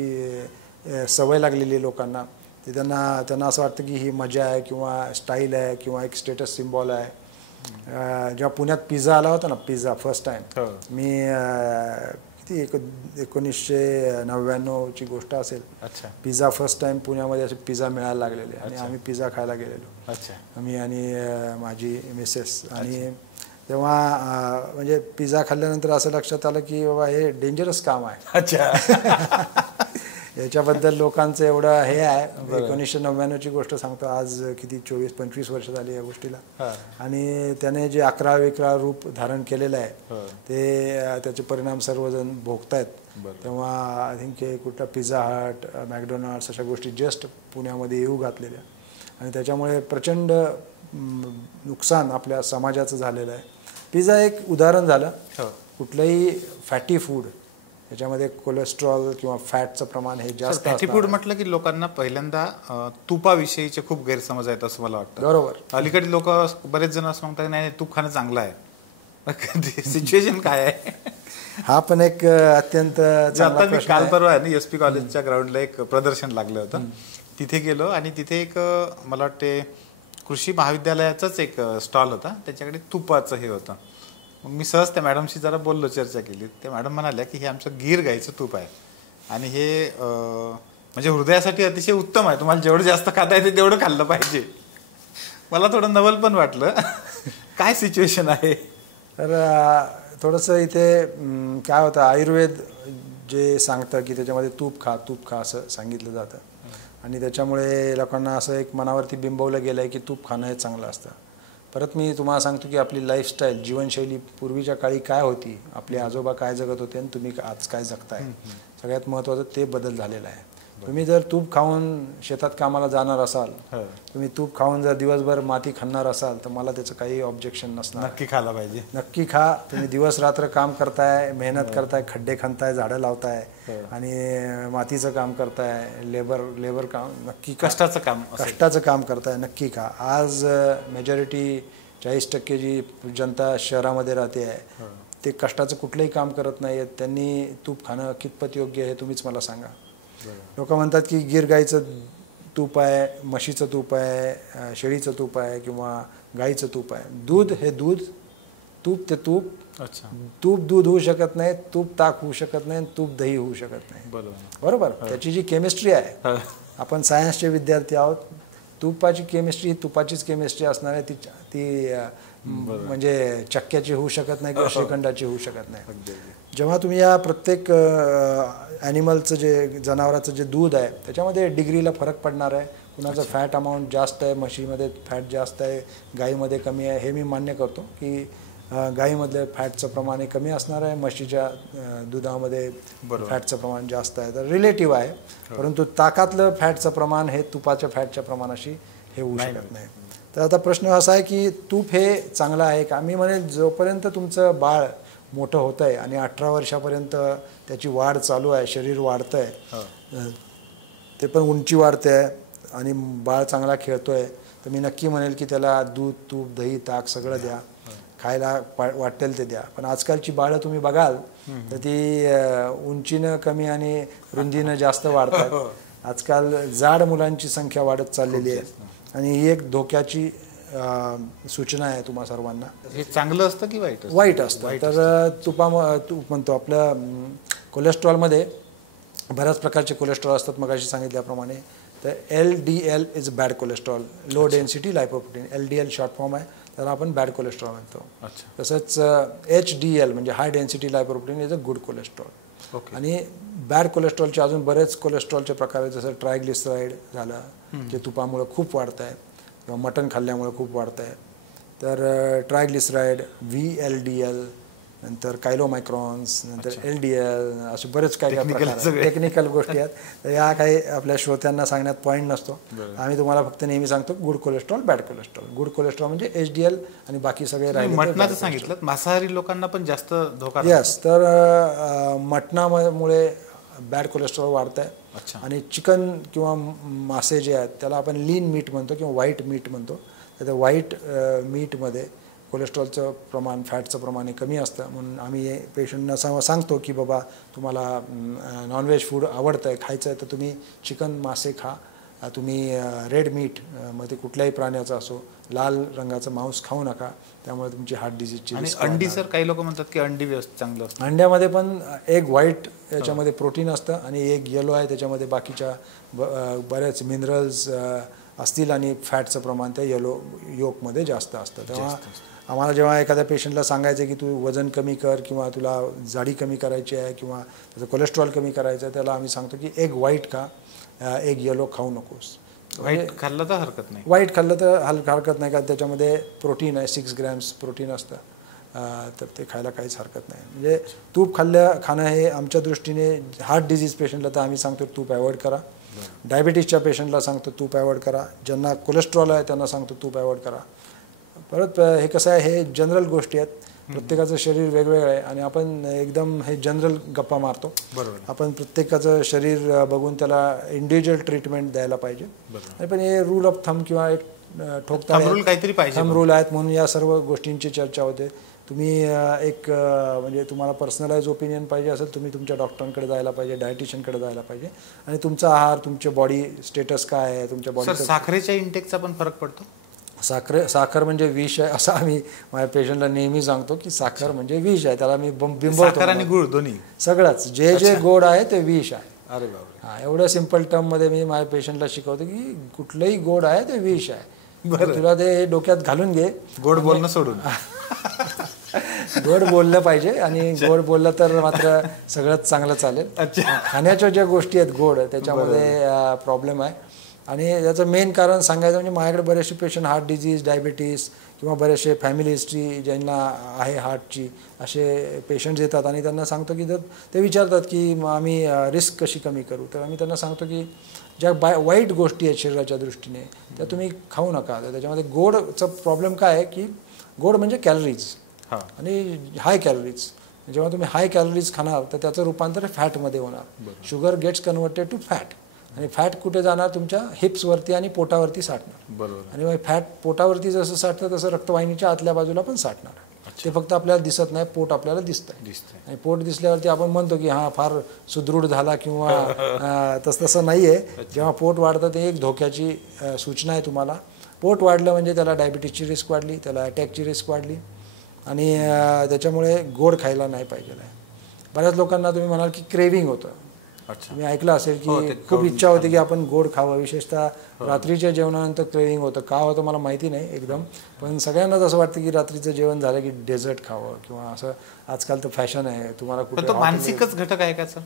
सवय लागलेली आहे लोकांना. ते त्यांना असं वाटतं की ही मजा आहे किंवा स्टाईल आहे किंवा एक स्टेटस सिम्बॉल आहे. जेव्हा पुण्यात पिझ्झा आला होता ना, पिझ्झा फर्स्ट टाइम, मी किती 1999ची गोष्ट असेल. पिझ्झा फर्स्ट टाइम पुण्यामध्ये असे पिझ्झा मिळायला लागलेले आणि आम्ही पिझ्झा खायला गेलेलो, मी आणि माझी मिसेस. आणि तेव्हा म्हणजे पिझ्झा खाल्ल्यानंतर असं लक्षात आलं की बाबा हे डेंजरस काम आहे. याच्याबद्दल लोकांचं एवढं हे आहे. 1999ची गोष्ट सांगतो, आज किती 24-25 वर्ष झाली या गोष्टीला. आणि त्याने जे 11-11 रूप धारण केलेलं आहे ते त्याचे परिणाम सर्वजण भोगतायत. तेव्हा आय थिंक कुठला पिझ्झा हट, मॅकडोनाल्ड्स अशा गोष्टी जस्ट पुण्यामध्ये येऊ घातलेल्या आणि त्याच्यामुळे प्रचंड नुकसान आपल्या समाजाचं झालेलं आहे. पिझ्झा एक उदाहरण झालं. कुठलंही फॅटी फूड याच्यामध्ये कोलेस्ट्रॉल किंवा फॅटचं प्रमाण हे जास्त. फॅटी फूड म्हटलं की लोकांना पहिल्यांदा तुपाविषयीचे खूप गैरसमज आहेत असं मला वाटतं. बरोबर. अलीकडे लोक बरेच जण असं म्हणतात नाही तूप खाणं चांगलं आहे. सिच्युएशन काय आहे? हा पण एक अत्यंत आता मी काल परवा आहे ना SP कॉलेजच्या ग्राउंडला एक प्रदर्शन लागलं होतं. तिथे गेलो आणि तिथे एक मला वाटते कृषी महाविद्यालयाचाच एक स्टॉल होता. त्याच्याकडे तुपाचं हे होतं. मग मी सहज त्या मॅडमशी जरा बोललो, चर्चा केली. त्या मॅडम म्हणाल्या की हे आमचं गीर गाईचं तूप आहे आणि हे म्हणजे हृदयासाठी अतिशय उत्तम आहे. तुम्हाला जेवढं जास्त खाता येते तेवढं खाल्लं पाहिजे. मला थोडं नवल पण वाटलं. काय सिच्युएशन आहे? तर थोडंसं इथे काय होतं, आयुर्वेद जे सांगतं की त्याच्यामध्ये तूप खा असं सांगितलं जातं. आणि त्याच्यामुळे लोकांना असं एक मनावरती बिंबवलं गेलं आहे की तूप खाणं हे चांगलं असतं. परत मी तुम्हाला सांगतो की आपली लाईफस्टाईल, जीवनशैली पूर्वीच्या काळी काय होती, आपले आजोबा काय जगत होते आणि तुम्ही आज काय जगताय, सगळ्यात महत्त्वाचं ते बदल झालेला आहे. तुम्ही जर तूप खाऊन शेतात कामाला जाणार असाल, तुम्ही तूप खाऊन जर दिवसभर माती खाणार असाल तर मला त्याचं काही ऑब्जेक्शन नसणार. नक्की खायला पाहिजे. नक्की खा. तुम्ही दिवस रात्र काम करताय, मेहनत करताय, खड्डे खणताय, झाडं लावताय आणि मातीचं काम करताय, लेबर काम, नक्की कष्टाचं काम करताय, नक्की खा. आज मेजॉरिटी 40% जी जनता शहरामध्ये राहते आहे ते कष्टाचं कुठलंही काम करत नाही आहेत. त्यांनी तूप खाणं कितपत योग्य आहे तुम्हीच मला सांगा. लोक म्हणतात की गीर गाईचं तूप आहे, म्हशीचं तूप आहे, शेळीचं तूप आहे किंवा गाईचं तूप आहे. दूध हे दूध, तूप ते तूप. तूप दूध होऊ शकत नाही, तूप ताक होऊ शकत नाही, तूप दही होऊ शकत नाही. बरोबर. त्याची जी केमिस्ट्री आहे, आपण सायन्सचे विद्यार्थी आहोत. तुपाची केमिस्ट्री तुपाचीच केमिस्ट्री असणार आहे. ती म्हणजे चक्क्याची होऊ शकत नाही किंवा श्रीखंडाची होऊ शकत नाही. जेव्हा तुम्ही या प्रत्येक ॲनिमलचं जे जनावराचं जे दूध आहे त्याच्यामध्ये डिग्रीला फरक पडणार आहे. कुणाचं फॅट अमाऊंट जास्त आहे, म्हशीमध्ये फॅट जास्त आहे, गाईमध्ये कमी आहे. हे मी मान्य करतो की गाईमधले फॅटचं प्रमाण हे कमी असणार आहे, म्हशीच्या दुधामध्ये फॅटचं प्रमाण जास्त आहे. तर रिलेटिव्ह आहे. परंतु ताकातलं फॅटचं प्रमाण हे तुपाच्या फॅटच्या प्रमाणाशी हे होऊ शकत नाही. तर आता प्रश्न असा आहे की तूप हे चांगलं आहे का? मी म्हणेन जोपर्यंत तुमचं बाळ मोठं होतं आहे आणि 18 वर्षापर्यंत त्याची वाढ चालू आहे, शरीर वाढतं आहे, ते पण उंची वाढते आहे आणि बाळ चांगला खेळतो आहे, तर मी नक्की म्हणेल की त्याला दूध, तूप, दही, ताक सगळं द्या, खायला वाटेल ते द्या. पण आजकालची बाळं तुम्ही बघाल तर ती उंचीनं कमी आणि रुंदीनं जास्त वाढतात. आजकाल जाड मुलांची संख्या वाढत चाललेली आहे आणि ही एक धोक्याची सूचना आहे तुम्हा सर्वांना. हे चांगलं असतं की वाईट असतं? तर तूप म्हणतो आपलं कोलेस्ट्रॉलमध्ये बऱ्याच प्रकारचे कोलेस्ट्रॉल असतात मगाशी सांगितल्याप्रमाणे. तर LDL is bad cholesterol, low density lipoprotein. LDL short form आहे, त्याला आपण बॅड कोलेस्ट्रॉल म्हणतो. तसंच HDL म्हणजे high density lipoprotein is a good cholesterol. Okay. आणि बॅड कोलेस्ट्रॉलचे अजून बरेच कोलेस्ट्रॉलचे प्रकार आहेत, जसं ट्रायग्लिसराईड झालं जे तुपामुळे खूप वाढत आहे किंवा मटण खाल्ल्यामुळे खूप वाढत आहे. तर ट्रायग्लिसराईड, VLDL, नंतर कायलोमायक्रॉन्स, नंतर LDL, असे बरेच काही प्रकार टेक्निकल गोष्टी आहेत. तर या काही आपल्या श्रोत्यांना सांगण्यात पॉईंट नसतो. आम्ही तुम्हाला फक्त नेहमी सांगतो good cholesterol, bad cholesterol. Good cholesterol म्हणजे HDL आणि बाकी सगळे राहिले. मटणाचं सांगितलं, मांसाहारी लोकांना पण जास्त धोका. यस, तर मटणामुळे बॅड कोलेस्ट्रॉल वाढत आहे. आणि चिकन किंवा मासे जे आहेत त्याला आपण लीन मीट म्हणतो किंवा व्हाईट मीट म्हणतो. तर त्या व्हाईट मीटमध्ये कोलेस्ट्रॉलचं प्रमाण, फॅटचं प्रमाण हे कमी असतं. म्हणून आम्ही पेशंटना सांगतो की बाबा तुम्हाला नॉनव्हेज फूड आवडतं आहे, खायचं आहे, तर तुम्ही चिकन मासे खा. तुम्ही रेड मीट मध्ये कुठल्याही प्राण्याचं असो, लाल रंगाचं मांस खाऊ नका, त्यामुळे तुमची हार्ट डिसीजची. आणि अंडी सर, काही लोक म्हणतात की अंडी व्यवस्थित चांगलं असतं. अंड्यामध्ये पण एग व्हाईट याच्यामध्ये प्रोटीन असतं आणि एग येलो आहे, त्याच्यामध्ये बाकीच्या बऱ्याच मिनरल्स असतील आणि फॅटचं प्रमाण त्या येलो योकमध्ये जास्त असतं. तेव्हा आम्हाला जेव्हा एखाद्या पेशंटला सांगायचं की तू वजन कमी कर किंवा तुला जाडी कमी करायची आहे किंवा त्याचं कोलेस्ट्रॉल कमी करायचं आहे, त्याला आम्ही सांगतो की एग व्हाईट खा, एग येलो खाऊ नकोस. व्हाईट खाल्लं तर हरकत नाही. व्हाईट खाल्लं तर हरकत नाही, कारण त्याच्यामध्ये प्रोटीन आहे, 6 ग्रॅम्स प्रोटीन असतं. तर ते खायला काहीच हरकत नाही. म्हणजे तूप खाणं हे आमच्या दृष्टीने हार्ट डिजीज पेशंटला तर आम्ही सांगतो तूप अवॉइड करा. डायबिटीसच्या पेशंटला सांगतो तूप अवॉइड करा. ज्यांना कोलेस्ट्रॉल आहे त्यांना सांगतो तूप अवॉइड करा. परत हे कसं आहे, हे जनरल गोष्टी आहेत, प्रत्येकाचं शरीर वेगवेगळं आहे आणि आपण एकदम हे जनरल गप्पा मारतो. बरोबर. आपण प्रत्येकाचं शरीर बघून त्याला इंडिव्हिज्युअल ट्रीटमेंट द्यायला पाहिजे. पण हे रूल ऑफ थंब किंवा एक ठोकता काहीतरी पाहिजे, थंब रूल आहेत म्हणून या सर्व गोष्टींची चर्चा होते. तुम्ही एक म्हणजे तुम्हाला पर्सनलाइज ओपिनियन पाहिजे असेल, तुम्ही तुमच्या डॉक्टरांकडे जायला पाहिजे, डायटिशियनकडे जायला पाहिजे. आणि तुमचा आहार, तुमचे बॉडी स्टेटस काय आहे, तुमच्या बॉडी. साखरेच्या इंटेकचा पण फरक पडतो. साखर म्हणजे विष आहे असं आम्ही माझ्या पेशंटला नेहमी सांगतो की साखर म्हणजे विष आहे. त्याला मी बिंबवतो. आणि गुळ दोन्ही सगळंच जे गोड आहे ते विष आहे. अरे बाबा. हा, एवढं सिंपल टर्म मध्ये मी माझ्या पेशंटला शिकवतो की कुठलंही गोड आहे ते विष आहे. तुला ते डोक्यात घालून घे. गोड बोलणं सोडून गोड बोललं पाहिजे आणि गोड बोललं तर मात्र सगळंच चांगलं चालेल. खाण्याच्या ज्या गोष्टी आहेत गोड, त्याच्यामध्ये प्रॉब्लेम आहे. आणि याचं मेन कारण सांगायचं म्हणजे माझ्याकडे बरेचसे पेशंट हार्ट डिजीज, डायबिटीस किंवा बरेचसे फॅमिली हिस्ट्री ज्यांना आहे हार्टची, असे पेशंट्स येतात आणि त्यांना सांगतो की जर ते विचारतात की आम्ही रिस्क कशी कमी करू, तर आम्ही त्यांना सांगतो की ज्या वाईट गोष्टी आहेत शरीराच्या दृष्टीने त्या तुम्ही खाऊ नका. तर त्याच्यामध्ये गोडचा प्रॉब्लेम काय आहे की गोड म्हणजे कॅलरीज आणि हाय कॅलरीज. जेव्हा तुम्ही हाय कॅलरीज खाणार तर त्याचं रूपांतर फॅटमध्ये होणार. Sugar gets converted to fat आणि फॅट कुठे जाणार, तुमच्या हिप्सवरती आणि पोटावरती साठणार. बरोबर. आणि मग फॅट पोटावरती जसं साठतं तसं रक्तवाहिनीच्या आतल्या बाजूला पण साठणार. ते फक्त आपल्याला दिसत नाही, पोट आपल्याला दिसतंय. आणि पोट दिसल्यावरती आपण म्हणतो की हा फार सुदृढ झाला किंवा तसं नाही आहे. जेव्हा पोट वाढतं ते एक धोक्याची सूचना आहे तुम्हाला. पोट वाढलं म्हणजे त्याला डायबिटीसची रिस्क वाढली, त्याला अटॅकची रिस्क वाढली आणि त्याच्यामुळे गोड खायला नाही पाहिजे. बऱ्याच लोकांना तुम्ही म्हणाल की क्रेविंग होतं. तुम्ही ऐकलं असेल की खूप इच्छा होती की आपण गोड खावं, विशेषतः रात्रीच्या जेवणानंतर क्रेविंग होतं. का होतं मला माहिती नाही एकदम, पण सगळ्यांनाच असं वाटतं की रात्रीचं जेवण झालं की डेझर्ट खावं किंवा असं. आजकाल तर फॅशन आहे. तुम्हाला कुठे मानसिकच घटक आहे का असं?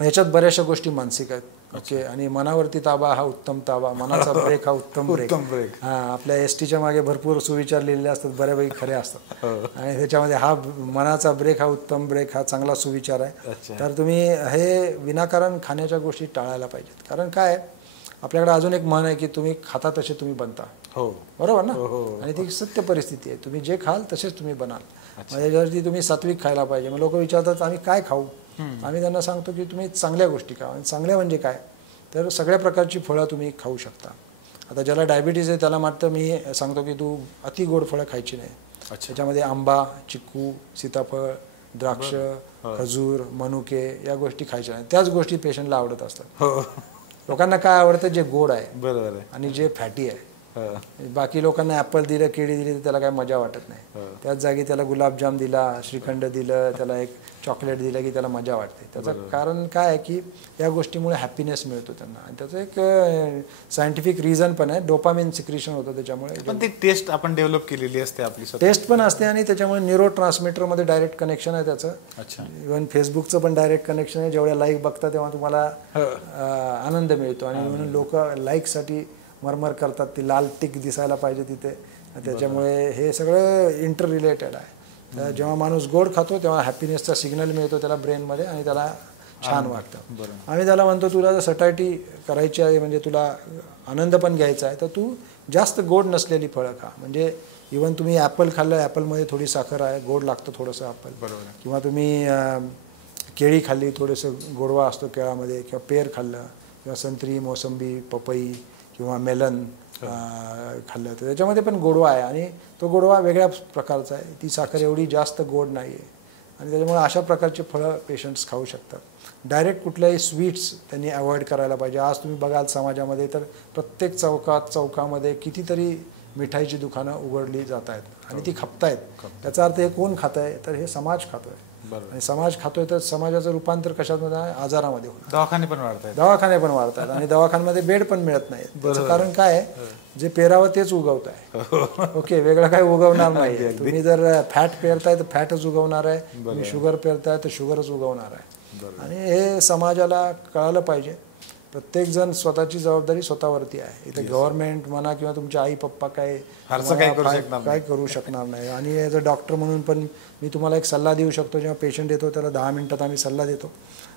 ह्याच्यात बऱ्याचशा गोष्टी मानसिक आहेत. ओके. आणि मनावरती ताबा हा उत्तम ताबा, मनाचा ब्रेक हा उत्तम ब्रेक. हा, आपल्या STच्या मागे भरपूर सुविचार लिहिलेले असतात, बऱ्यापैकी खरे असतात. आणि त्याच्यामध्ये हा मनाचा ब्रेक हा उत्तम ब्रेक हा चांगला सुविचार आहे. तर तुम्ही हे विनाकारण खाण्याच्या गोष्टी टाळायला पाहिजेत. कारण काय, आपल्याकडे अजून एक म्हण आहे की तुम्ही खाता तसे तुम्ही बनता. बरोबर ना. आणि ती सत्य परिस्थिती आहे. तुम्ही जे खाल तसेच तुम्ही बनाल. याच्यावरती तुम्ही सात्विक खायला पाहिजे. मग लोक विचारतात आम्ही काय खाऊ, आम्ही त्यांना सांगतो की तुम्ही चांगल्या गोष्टी खा. आणि चांगल्या म्हणजे काय, तर सगळ्या प्रकारची फळं तुम्ही खाऊ शकता. आता ज्याला डायबिटीस आहे त्याला मात्र मी सांगतो की तू अति गोड फळं खायची नाही. त्याच्यामध्ये आंबा, चिक्कू, सीताफळ, द्राक्ष, खजूर, मनुके या गोष्टी खायच्या नाही. त्याच गोष्टी पेशंटला आवडत असतात. लोकांना काय आवडतं, जे गोड आहे बरोबर आहे आणि जे फॅटी आहे. बाकी लोकांना ॲपल दिलं, केळी दिली तर त्याला काही मजा वाटत नाही. त्याच जागी त्याला गुलाबजाम दिला, श्रीखंड दिलं, त्याला एक चॉकलेट दिलं की त्याला मजा वाटते. त्याचं कारण काय आहे की या गोष्टीमुळे हॅपीनेस मिळतो त्यांना, आणि त्याचं एक सायंटिफिक रिझन पण आहे. डोपामिन सिक्रिशन होतं त्याच्यामुळे. पण ती टेस्ट आपण डेव्हलप केलेली असते आपली, टेस्ट पण असते, आणि त्याच्यामुळे न्यूरो ट्रान्समीटरमध्ये डायरेक्ट कनेक्शन आहे त्याचं. अच्छा. इव्हन फेसबुकचं पण डायरेक्ट कनेक्शन आहे. जेवढ्या लाईक बघता तेव्हा तुम्हाला आनंद मिळतो, आणि म्हणून लोक लाईकसाठी मरमर करतात, ती लाल टिक दिसायला पाहिजे तिथे. त्याच्यामुळे हे सगळं इंटर रिलेटेड आहे. तर जेव्हा माणूस गोड खातो तेव्हा हॅपीनेसचा सिग्नल मिळतो त्याला ब्रेनमध्ये, आणि त्याला छान वाटतं. आम्ही त्याला म्हणतो तुला जर सटायटी करायची आहे, म्हणजे तुला आनंद पण घ्यायचा आहे, तर तू जास्त गोड नसलेली फळं खा. म्हणजे इव्हन तुम्ही ॲपल खाल्लं, ॲपलमध्ये थोडी साखर आहे, गोड लागतं थोडंसं ॲपल. बरोबर. किंवा तुम्ही केळी खाल्ली, थोडंसं गोडवा असतो केळामध्ये, किंवा पेर खाल्लं, किंवा संत्री, मोसंबी, पपई किंवा मेलन खाल्लं, तर त्याच्यामध्ये पण गोडवा आहे, आणि तो गोडवा वेगळ्या प्रकारचा आहे. ती साखर एवढी जास्त गोड नाही आहे, आणि त्याच्यामुळे अशा प्रकारचे फळं पेशंट्स खाऊ शकतात. डायरेक्ट कुठल्याही स्वीट्स त्यांनी अवॉइड करायला पाहिजे. आज तुम्ही बघाल समाजामध्ये तर प्रत्येक चौकामध्ये कितीतरी मिठाईची दुकानं उघडली जात आहेत, आणि ती खपतायत. त्याचा अर्थ हे कोण खात आहे, तर हे समाज खातोय. आणि समाज खातोय तर समाजाचं रूपांतर कशात आहे, आजारामध्ये होतं. दवाखाने पण वाढत आहेत, आणि दवाखान्यामध्ये बेड पण मिळत नाही. त्याचं कारण काय आहे, जे पेरावं तेच उगवत आहे. ओके, वेगळं काही उगवणार नाही. तुम्ही जर फॅट पेरताय तर फॅटच उगवणार आहे, तुम्ही शुगर पेरताय तर शुगरच उगवणार आहे. आणि हे समाजाला कळालं पाहिजे. प्रत्येकजण स्वतःची जबाबदारी स्वतःवरती आहे. इथे गव्हर्नमेंट म्हणा किंवा तुमचे आई पप्पा काय करू शकणार नाही. आणि ॲज अ डॉक्टर म्हणून पण मी तुम्हाला एक सल्ला देऊ शकतो. जेव्हा पेशंट येतो त्याला 10 मिनिटात आम्ही सल्ला देतो,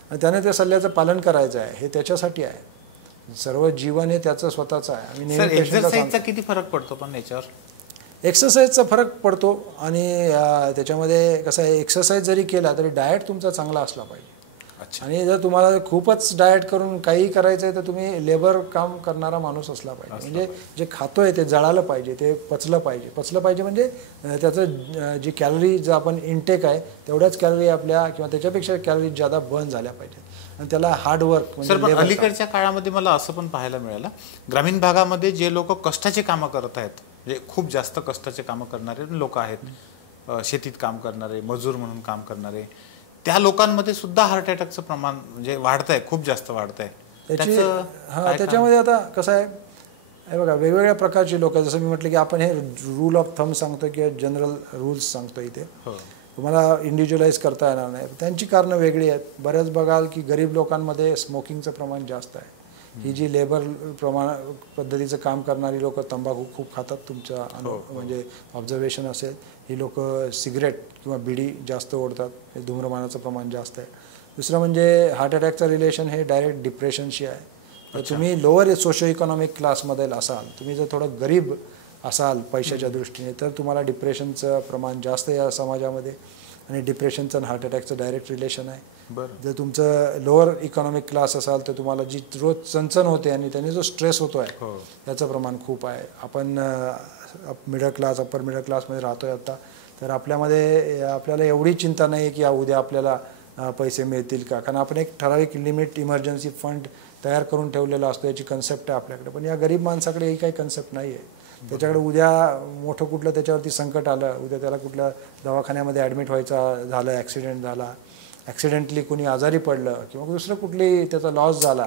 आणि त्याने त्या सल्ल्याचं पालन करायचं आहे. हे त्याच्यासाठी आहे. सर्व जीवन हे त्याचं स्वतःचं आहे. आम्ही नेहमी एक्सरसाइजचा किती फरक पडतो पण याच्यावर? एक्सरसाइजचा फरक पडतो, आणि त्याच्यामध्ये कसं आहे, एक्सरसाइज जरी केला तरी डाएट तुमचा चांगला असला पाहिजे. आणि जर तुम्हाला खूपच डाएट करून काही करायचं आहे तर तुम्ही लेबर काम करणारा माणूस असला पाहिजे. म्हणजे जे खातोय ते जळालं पाहिजे, ते पचलं पाहिजे म्हणजे त्याचं जी कॅलरी जर आपण इनटेक आहे तेवढ्याच कॅलरी आपल्या किंवा त्याच्यापेक्षा कॅलरी ज्यादा बर्न झाल्या पाहिजे. आणि त्याला हार्डवर्क म्हणजे अलीकडच्या काळामध्ये मला असं पण पाहायला मिळालं, ग्रामीण भागामध्ये जे लोक कष्टाचे कामं करत आहेत, म्हणजे खूप जास्त कष्टाचे कामं करणारे लोक आहेत, शेतीत काम करणारे, मजूर म्हणून काम करणारे, त्या लोकांमध्ये सुद्धा हार्ट अटॅकचं प्रमाण म्हणजे वाढतंय, खूप जास्त वाढतंय. त्याच्यामध्ये आता कसं आहे, हे बघा, वेगवेगळ्या प्रकारची लोक, जसं मी म्हटलं की आपण हे रूल ऑफ थंब सांगतो किंवा जनरल रूल्स सांगतो, इथे तुम्हाला इंडिव्हिज्युअलाइज करता येणार नाही. त्यांची कारणं वेगळी आहेत. बऱ्याच बघाल की गरीब लोकांमध्ये स्मोकिंगचं प्रमाण जास्त आहे. ही जी लेबर पद्धतीचं काम करणारी लोक तंबाखू खूप खातात. तुमच्या म्हणजे ऑब्झर्वेशन असेल, ही लोक सिगरेट किंवा बिडी जास्त ओढतात, हे धूम्रपानाचं प्रमाण जास्त आहे. दुसरं म्हणजे हार्ट अटॅकचं रिलेशन हे डायरेक्ट डिप्रेशनशी आहे. तर तुम्ही लोअर सोशो इकॉनॉमिक क्लासमध्ये असाल, तुम्ही जर थोडं गरीब असाल पैशाच्या दृष्टीने, तर तुम्हाला डिप्रेशनचं प्रमाण जास्त आहे या समाजामध्ये. आणि डिप्रेशनचं आणि हार्ट अटॅकचं डायरेक्ट रिलेशन आहे. जर तुमचं लोअर इकॉनॉमिक क्लास असाल तर तुम्हाला जी रोज चणचण होते आणि त्याने जो स्ट्रेस होतो आहे त्याचं प्रमाण खूप आहे. आपण मिडल क्लास, अप्पर मिडल क्लासमध्ये राहतोय आता, तर आपल्याला एवढी चिंता नाही आहे की उद्या आपल्याला पैसे मिळतील का, कारण आपण एक ठराविक लिमिट इमर्जन्सी फंड तयार करून ठेवलेला असतो, याची कन्सेप्ट आहे आपल्याकडे. पण या गरीब माणसाकडे ही काही कन्सेप्ट नाही आहे. त्याच्याकडे उद्या मोठं कुठलं त्याच्यावरती संकट आलं, उद्या त्याला कुठल्या दवाखान्यामध्ये ॲडमिट व्हायचा झालं, ॲक्सिडेंट झाला, ॲक्सिडेंटली कुणी आजारी पडलं किंवा दुसरं कुठली त्याचा लॉस झाला,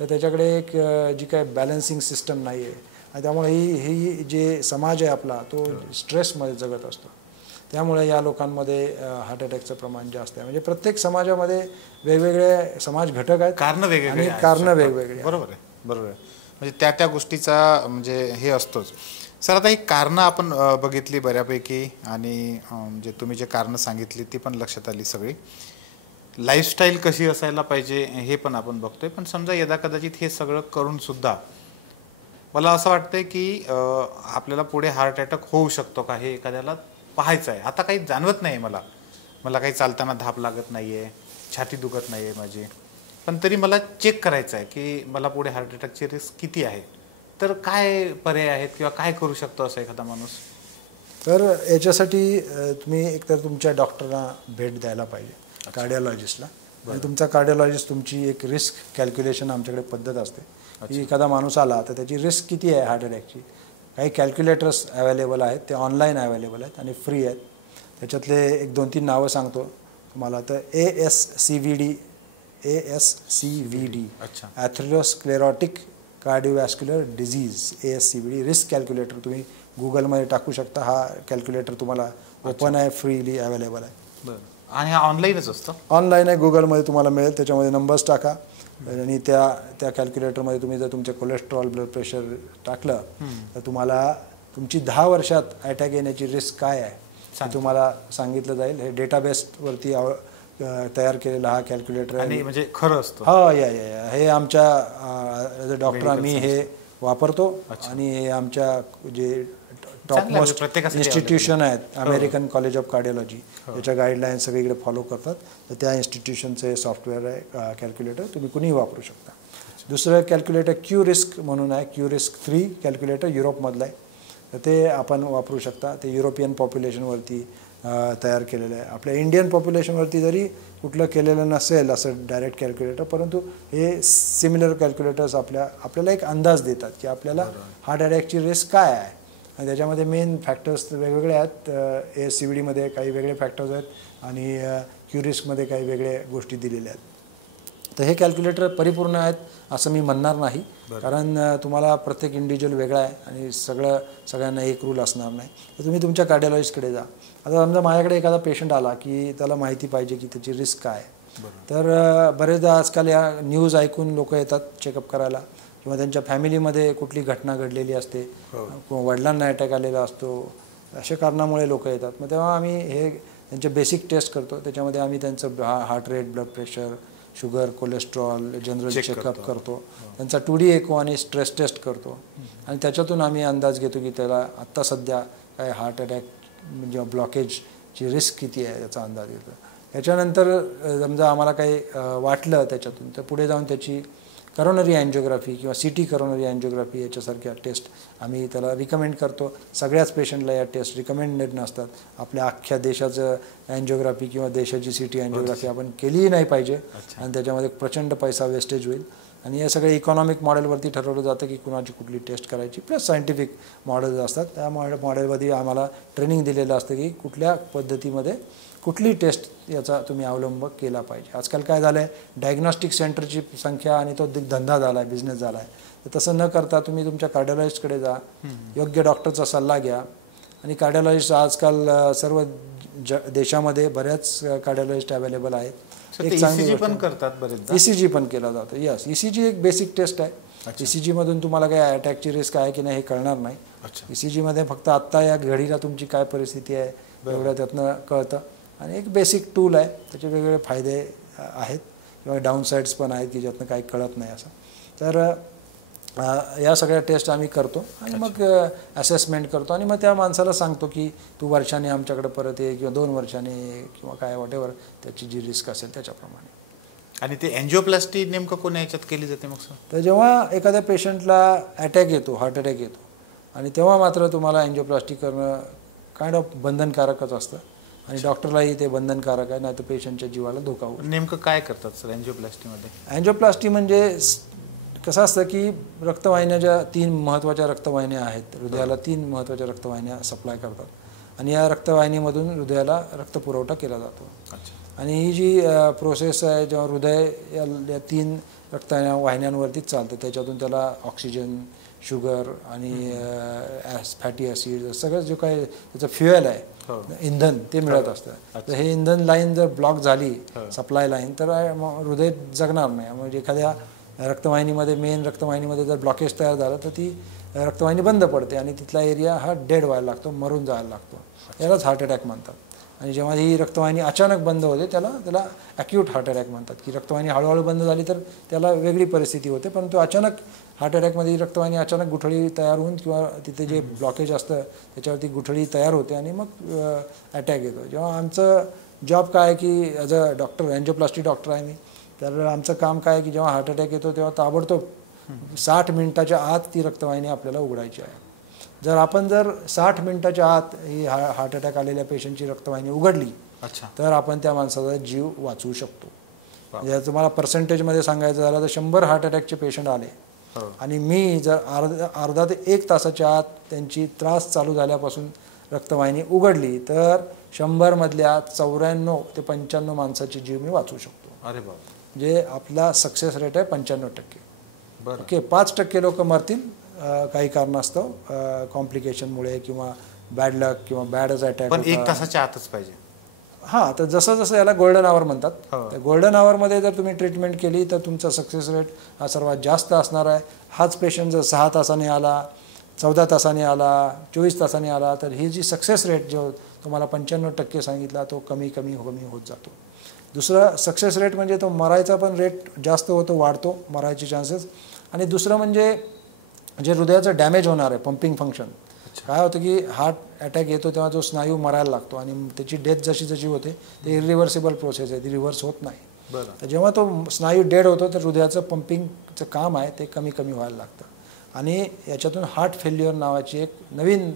तर त्याच्याकडे एक जी काय बॅलन्सिंग सिस्टम नाही आहे. आणि त्यामुळे ही जे समाज आहे आपला तो स्ट्रेसमध्ये जगत असतो. त्यामुळे या लोकांमध्ये हार्ट अटॅकचं प्रमाण जास्त आहे. म्हणजे प्रत्येक समाजामध्ये वेगवेगळे समाज घटक आहेत, कारणं वेगवेगळे आणि कारणं वेगवेगळे. बरोबर आहे. म्हणजे त्या गोष्टीचा म्हणजे हे असतोच. सर, आता ही कारणं आपण बघितली बऱ्यापैकी, आणि म्हणजे तुम्ही जे कारणं सांगितली ती पण लक्षात आली सगळी. लाईफस्टाईल कशी असायला पाहिजे हे पण आपण बघतोय. पण समजा यदा कदाचित हे सगळं करून सुद्धा मला असं वाटतंय की आपल्याला पुढे हार्ट अटॅक होऊ शकतो का हे एखाद्याला पाहायचं आहे. आता काही जाणवत नाही मला काही चालताना धाप लागत नाही आहे, छाती दुखत नाही आहे माझी, पण तरी मला चेक करायचं आहे की मला पुढे हार्ट अटॅकची रिस्क किती आहे. तर काय पर्याय आहेत किंवा काय करू शकतो असं एखादा माणूस? तर याच्यासाठी तुम्ही एकतर तुमच्या डॉक्टरला भेट द्यायला पाहिजे, कार्डिओलॉजिस्टला. आणि तुमचा कार्डिओलॉजिस्ट तुमची एक रिस्क कॅल्क्युलेशन आमच्याकडे पद्धत असते की एखादा माणूस आला तर त्याची रिस्क किती आहे हार्ट अटॅकची, काही कॅल्क्युलेटर्स अवेलेबल आहेत, ते ऑनलाईन अवेलेबल आहेत आणि फ्री आहेत. त्याच्यातले 1-2-3 नावं सांगतो तुम्हाला. तर ASCVD अच्छा. Atherosclerotic cardiovascular disease, ASCVD risk calculator तुम्ही गुगलमध्ये टाकू शकता. हा कॅल्क्युलेटर तुम्हाला ओपन आहे, फ्रीली अवेलेबल आहे. बरं. आणि हा ऑनलाईनच असतं? ऑनलाईन आहे, गुगलमध्ये तुम्हाला मिळेल. त्याच्यामध्ये नंबर्स टाका आणि त्या कॅल्क्युलेटरमध्ये तुम्ही जर तुमचे कोलेस्ट्रॉल, ब्लड प्रेशर टाकलं तर तुम्हाला तुमची 10 वर्षात अटॅक येण्याची रिस्क काय आहे ते तुम्हाला सांगितलं जाईल. हे डेटाबेसवरती तयार केलेला हा कॅल्क्युलेटर आहे. आणि म्हणजे खरं असतं? हा, हे आमच्या डॉक्टर आम्ही हे वापरतो आणि हे आमच्या जे टॉपमोस्ट इन्स्टिट्यूशन आहेत, अमेरिकन कॉलेज ऑफ कार्डिओलॉजी, याच्या गाईडलाईन्स सगळीकडे फॉलो करतात. तर त्या इन्स्टिट्यूशनचं हे सॉफ्टवेअर आहे कॅल्क्युलेटर, तुम्ही कुणीही वापरू शकता. दुसरं कॅल्क्युलेटर QRISK म्हणून आहे, QRISK 3 कॅल्क्युलेटर युरोपमधलं आहे. तर ते आपण वापरू शकता. ते युरोपियन पॉप्युलेशनवरती तयार केलेलं आहे. आपल्या इंडियन पॉप्युलेशनवरती जरी कुठलं केलेलं नसेल असं डायरेक्ट कॅल्क्युलेटर, परंतु हे सिमिलर कॅल्क्युलेटर्स आपल्याला एक अंदाज देतात की आपल्याला हार्ट अटॅकची रिस्क काय आहे. आणि त्याच्यामध्ये मेन फॅक्टर्स वेगवेगळे आहेत. ASCVDमध्ये काही वेगळे फॅक्टर्स आहेत आणि QRISKमध्ये काही वेगळ्या गोष्टी दिलेल्या आहेत. तर हे कॅल्क्युलेटर परिपूर्ण आहेत असं मी म्हणणार नाही, कारण तुम्हाला प्रत्येक इंडिव्हिज्युअल वेगळा आहे आणि सगळ्यांना एक रूल असणार नाही. तर तुम्ही तुमच्या कार्डिओलॉजिस्टकडे जा. आता समजा माझ्याकडे एखादा पेशंट आला की त्याला माहिती पाहिजे की त्याची रिस्क काय आहे. तर बरेचदा आजकाल या न्यूज ऐकून लोक येतात चेकअप करायला, किंवा त्यांच्या फॅमिलीमध्ये कुठली घटना घडलेली असते, किंवा वडिलांना अटॅक आलेला असतो, अशा कारणामुळे लोक येतात. मग तेव्हा आम्ही हे त्यांचे बेसिक टेस्ट करतो. त्याच्यामध्ये आम्ही त्यांचं heart rate, blood pressure, sugar, cholesterol, general checkup करतो. त्यांचा 2D एको आणि स्ट्रेस टेस्ट करतो आणि त्याच्यातून आम्ही अंदाज घेतो की त्याला आत्ता सध्या काय हार्ट अटॅक म्हणजे ब्लॉकेजची रिस्क किती आहे याचा अंदाज येतो. त्याच्यानंतर समजा आम्हाला काही वाटलं त्याच्यातून, तर पुढे जाऊन त्याची करोनरी अँजिओग्राफी किंवा CT करोनरी अँजिओग्राफी याच्यासारख्या टेस्ट आम्ही त्याला रिकमेंड करतो. सगळ्याच पेशंटला या टेस्ट रिकमेंडेड नसतात. आपल्या अख्ख्या देशाचं अँजिओग्राफी किंवा देशाची CT अँजिओग्राफी आपण केलीही नाही पाहिजे आणि त्याच्यामध्ये प्रचंड पैसा वेस्टेज होईल. आणि या सगळ्या इकॉनॉमिक मॉडेलवरती ठरवलं जातं की कुणाची कुठली टेस्ट करायची, प्लस सायंटिफिक मॉडेल्स असतात. त्या मॉडेलमध्ये आम्हाला ट्रेनिंग दिलेलं असतं की कुठल्या पद्धतीमध्ये कुठली टेस्ट याचा तुम्ही अवलंब केला पाहिजे. आजकाल काय झालं आहे, डायग्नॉस्टिक सेंटरची संख्या आणि तो धंदा झाला आहे, बिझनेस झाला आहे. तर तसं न करता तुम्ही तुमच्या कार्डिओलॉजिस्टकडे जा, योग्य डॉक्टरचा सल्ला घ्या. आणि कार्डिओलॉजिस्ट आजकाल सर्व देशामध्ये बऱ्याच कार्डिओलॉजिस्ट अवेलेबल आहेत. ECG पण करतात बरेचदा? ECG पण केला जातो. यस, ECG एक बेसिक टेस्ट आहे. ECG मधून तुम्हाला काही अटॅकची रिस्क आहे की नाही हे कळणार नाही. ECG मध्ये फक्त आत्ता या घडीला तुमची काय परिस्थिती आहे एवढं त्यातनं कळतं. आणि एक बेसिक टूल आहे, त्याचे वेगवेगळे फायदे आहेत किंवा डाऊन साईड्स पण आहेत की ज्यातनं काही कळत नाही असं. तर या सगळ्या टेस्ट आम्ही करतो आणि मग असेसमेंट करतो आणि मग त्या माणसाला सांगतो की तू वर्षाने आमच्याकडे परत ये किंवा 2 वर्षाने किंवा काय वॉटेवर त्याची जी रिस्क असेल त्याच्याप्रमाणे. आणि ते अँजिओप्लास्टी नेमकं कोण्या याच्यात केली जाते मग सर? तर जेव्हा एखाद्या पेशंटला अटॅक येतो, हार्ट अटॅक येतो, आणि तेव्हा मात्र तुम्हाला अँजिओप्लास्टी करणं काइंड ऑफ बंधनकारकच असतं आणि डॉक्टरलाही ते बंधनकारक आहे, नाही तर पेशंटच्या जीवाला धोका होतो. नेमकं काय करतात सर अँजिओप्लास्टीमध्ये? अँजिओप्लास्टी म्हणजे कसं असतं की रक्तवाहिन्या ज्या 3 महत्त्वाच्या रक्तवाहिन्या आहेत, हृदयाला 3 महत्त्वाच्या रक्तवाहिन्या सप्लाय करतात आणि या रक्तवाहिनीमधून हृदयाला रक्तपुरवठा केला जातो. आणि ही जी प्रोसेस आहे, जेव्हा हृदय या 3 रक्तवाहिन्यांवरतीच चालतं, त्याच्यातून त्याला ऑक्सिजन, शुगर आणि फॅटी ॲसिड सगळं जो काही त्याचं फ्युएल आहे, इंधन, ते मिळत असतं. तर हे इंधन लाईन जर ब्लॉक झाली, सप्लाय लाईन, तर हृदय जगणार नाही. म्हणजे एखाद्या रक्तवाहिनीमध्ये, मेन रक्तवाहिनीमध्ये जर ब्लॉकेज तयार झालं तर ती रक्तवाहिनी बंद पडते आणि तिथला एरिया हा डेड व्हायला लागतो, मरून जायला लागतो. यालाच हार्ट अटॅक म्हणतात. आणि जेव्हा ही रक्तवाहिनी अचानक बंद होते त्याला ॲक्यूट हार्ट अटॅक म्हणतात. की रक्तवाहिनी हळूहळू बंद झाली तर त्याला वेगळी परिस्थिती होते, परंतु अचानक हार्ट अटॅकमध्ये रक्तवाहिनी अचानक गुठळी तयार होऊन किंवा तिथे जे ब्लॉकेज असतं त्याच्यावरती गुठळी तयार होते आणि मग अटॅक येतो. जेव्हा आमचं जॉब काय आहे की as a doctor, angioplasty doctor आहे मी, तर आमचं काम काय आहे की जेव्हा हार्ट अटॅक येतो तेव्हा ताबडतोब 60 मिनिटाच्या आत ती रक्तवाहिनी आपल्याला उघडायची आहे. जर 60 मिनिटाच्या आत ही हार्ट अटॅक आलेल्या पेशंटची रक्तवाहिनी उघडली तर आपण त्या माणसाचा जीव वाचवू शकतो. म्हणजे तुम्हाला पर्सेंटेजमध्ये सांगायचं झालं तर 100 हार्ट अटॅकचे पेशंट आले आणि मी जर अर्धा ते 1 तासाच्या आत त्यांची त्रास चालू झाल्यापासून रक्तवाहिनी उघडली तर 100 मधल्या 94 ते 95 माणसाची जीव मी वाचवू शकतो. अरे बाप. जे आपला सक्सेस रेट आहे 95%. बरं. ओके, 5% लोक मरतील काही कारणास्तव, कॉम्प्लिकेशनमुळे किंवा बॅड लक किंवा बॅडच अटॅक. पण 1 तासाच्या आतच पाहिजे. हां, तर जसं जसं याला गोल्डन आवर म्हणतात, हो. त्या गोल्डन आवरमध्ये जर तुम्ही ट्रीटमेंट केली तर तुमचा सक्सेस रेट हा सर्वात जास्त असणार आहे. हाच पेशंट जर 6 तासाने आला, 14 तासाने आला, 24 तासाने आला, तर ही जी सक्सेस रेट जो तुम्हाला 95% सांगितला तो कमी कमी कमी होत जातो. दुसरं सक्सेस रेट म्हणजे तो मरायचा पण रेट जास्त होतो, वाढतो मरायचे चान्सेस. आणि दुसरं म्हणजे जे हृदयाचं डॅमेज होणार आहे, पंपिंग फंक्शन. काय होतं की हार्ट अटॅक येतो तेव्हा जो स्नायू मरायला लागतो आणि त्याची डेथ जशी जशी होते ते इरिव्हर्सिबल प्रोसेस आहे, ती रिव्हर्स होत नाही. बरं. जेव्हा तो स्नायू डेड होतो तर हृदयाचं पंपिंगचं काम आहे ते कमी कमी व्हायला लागतं आणि याच्यातून हार्ट फेल्युअर नावाची एक नवीन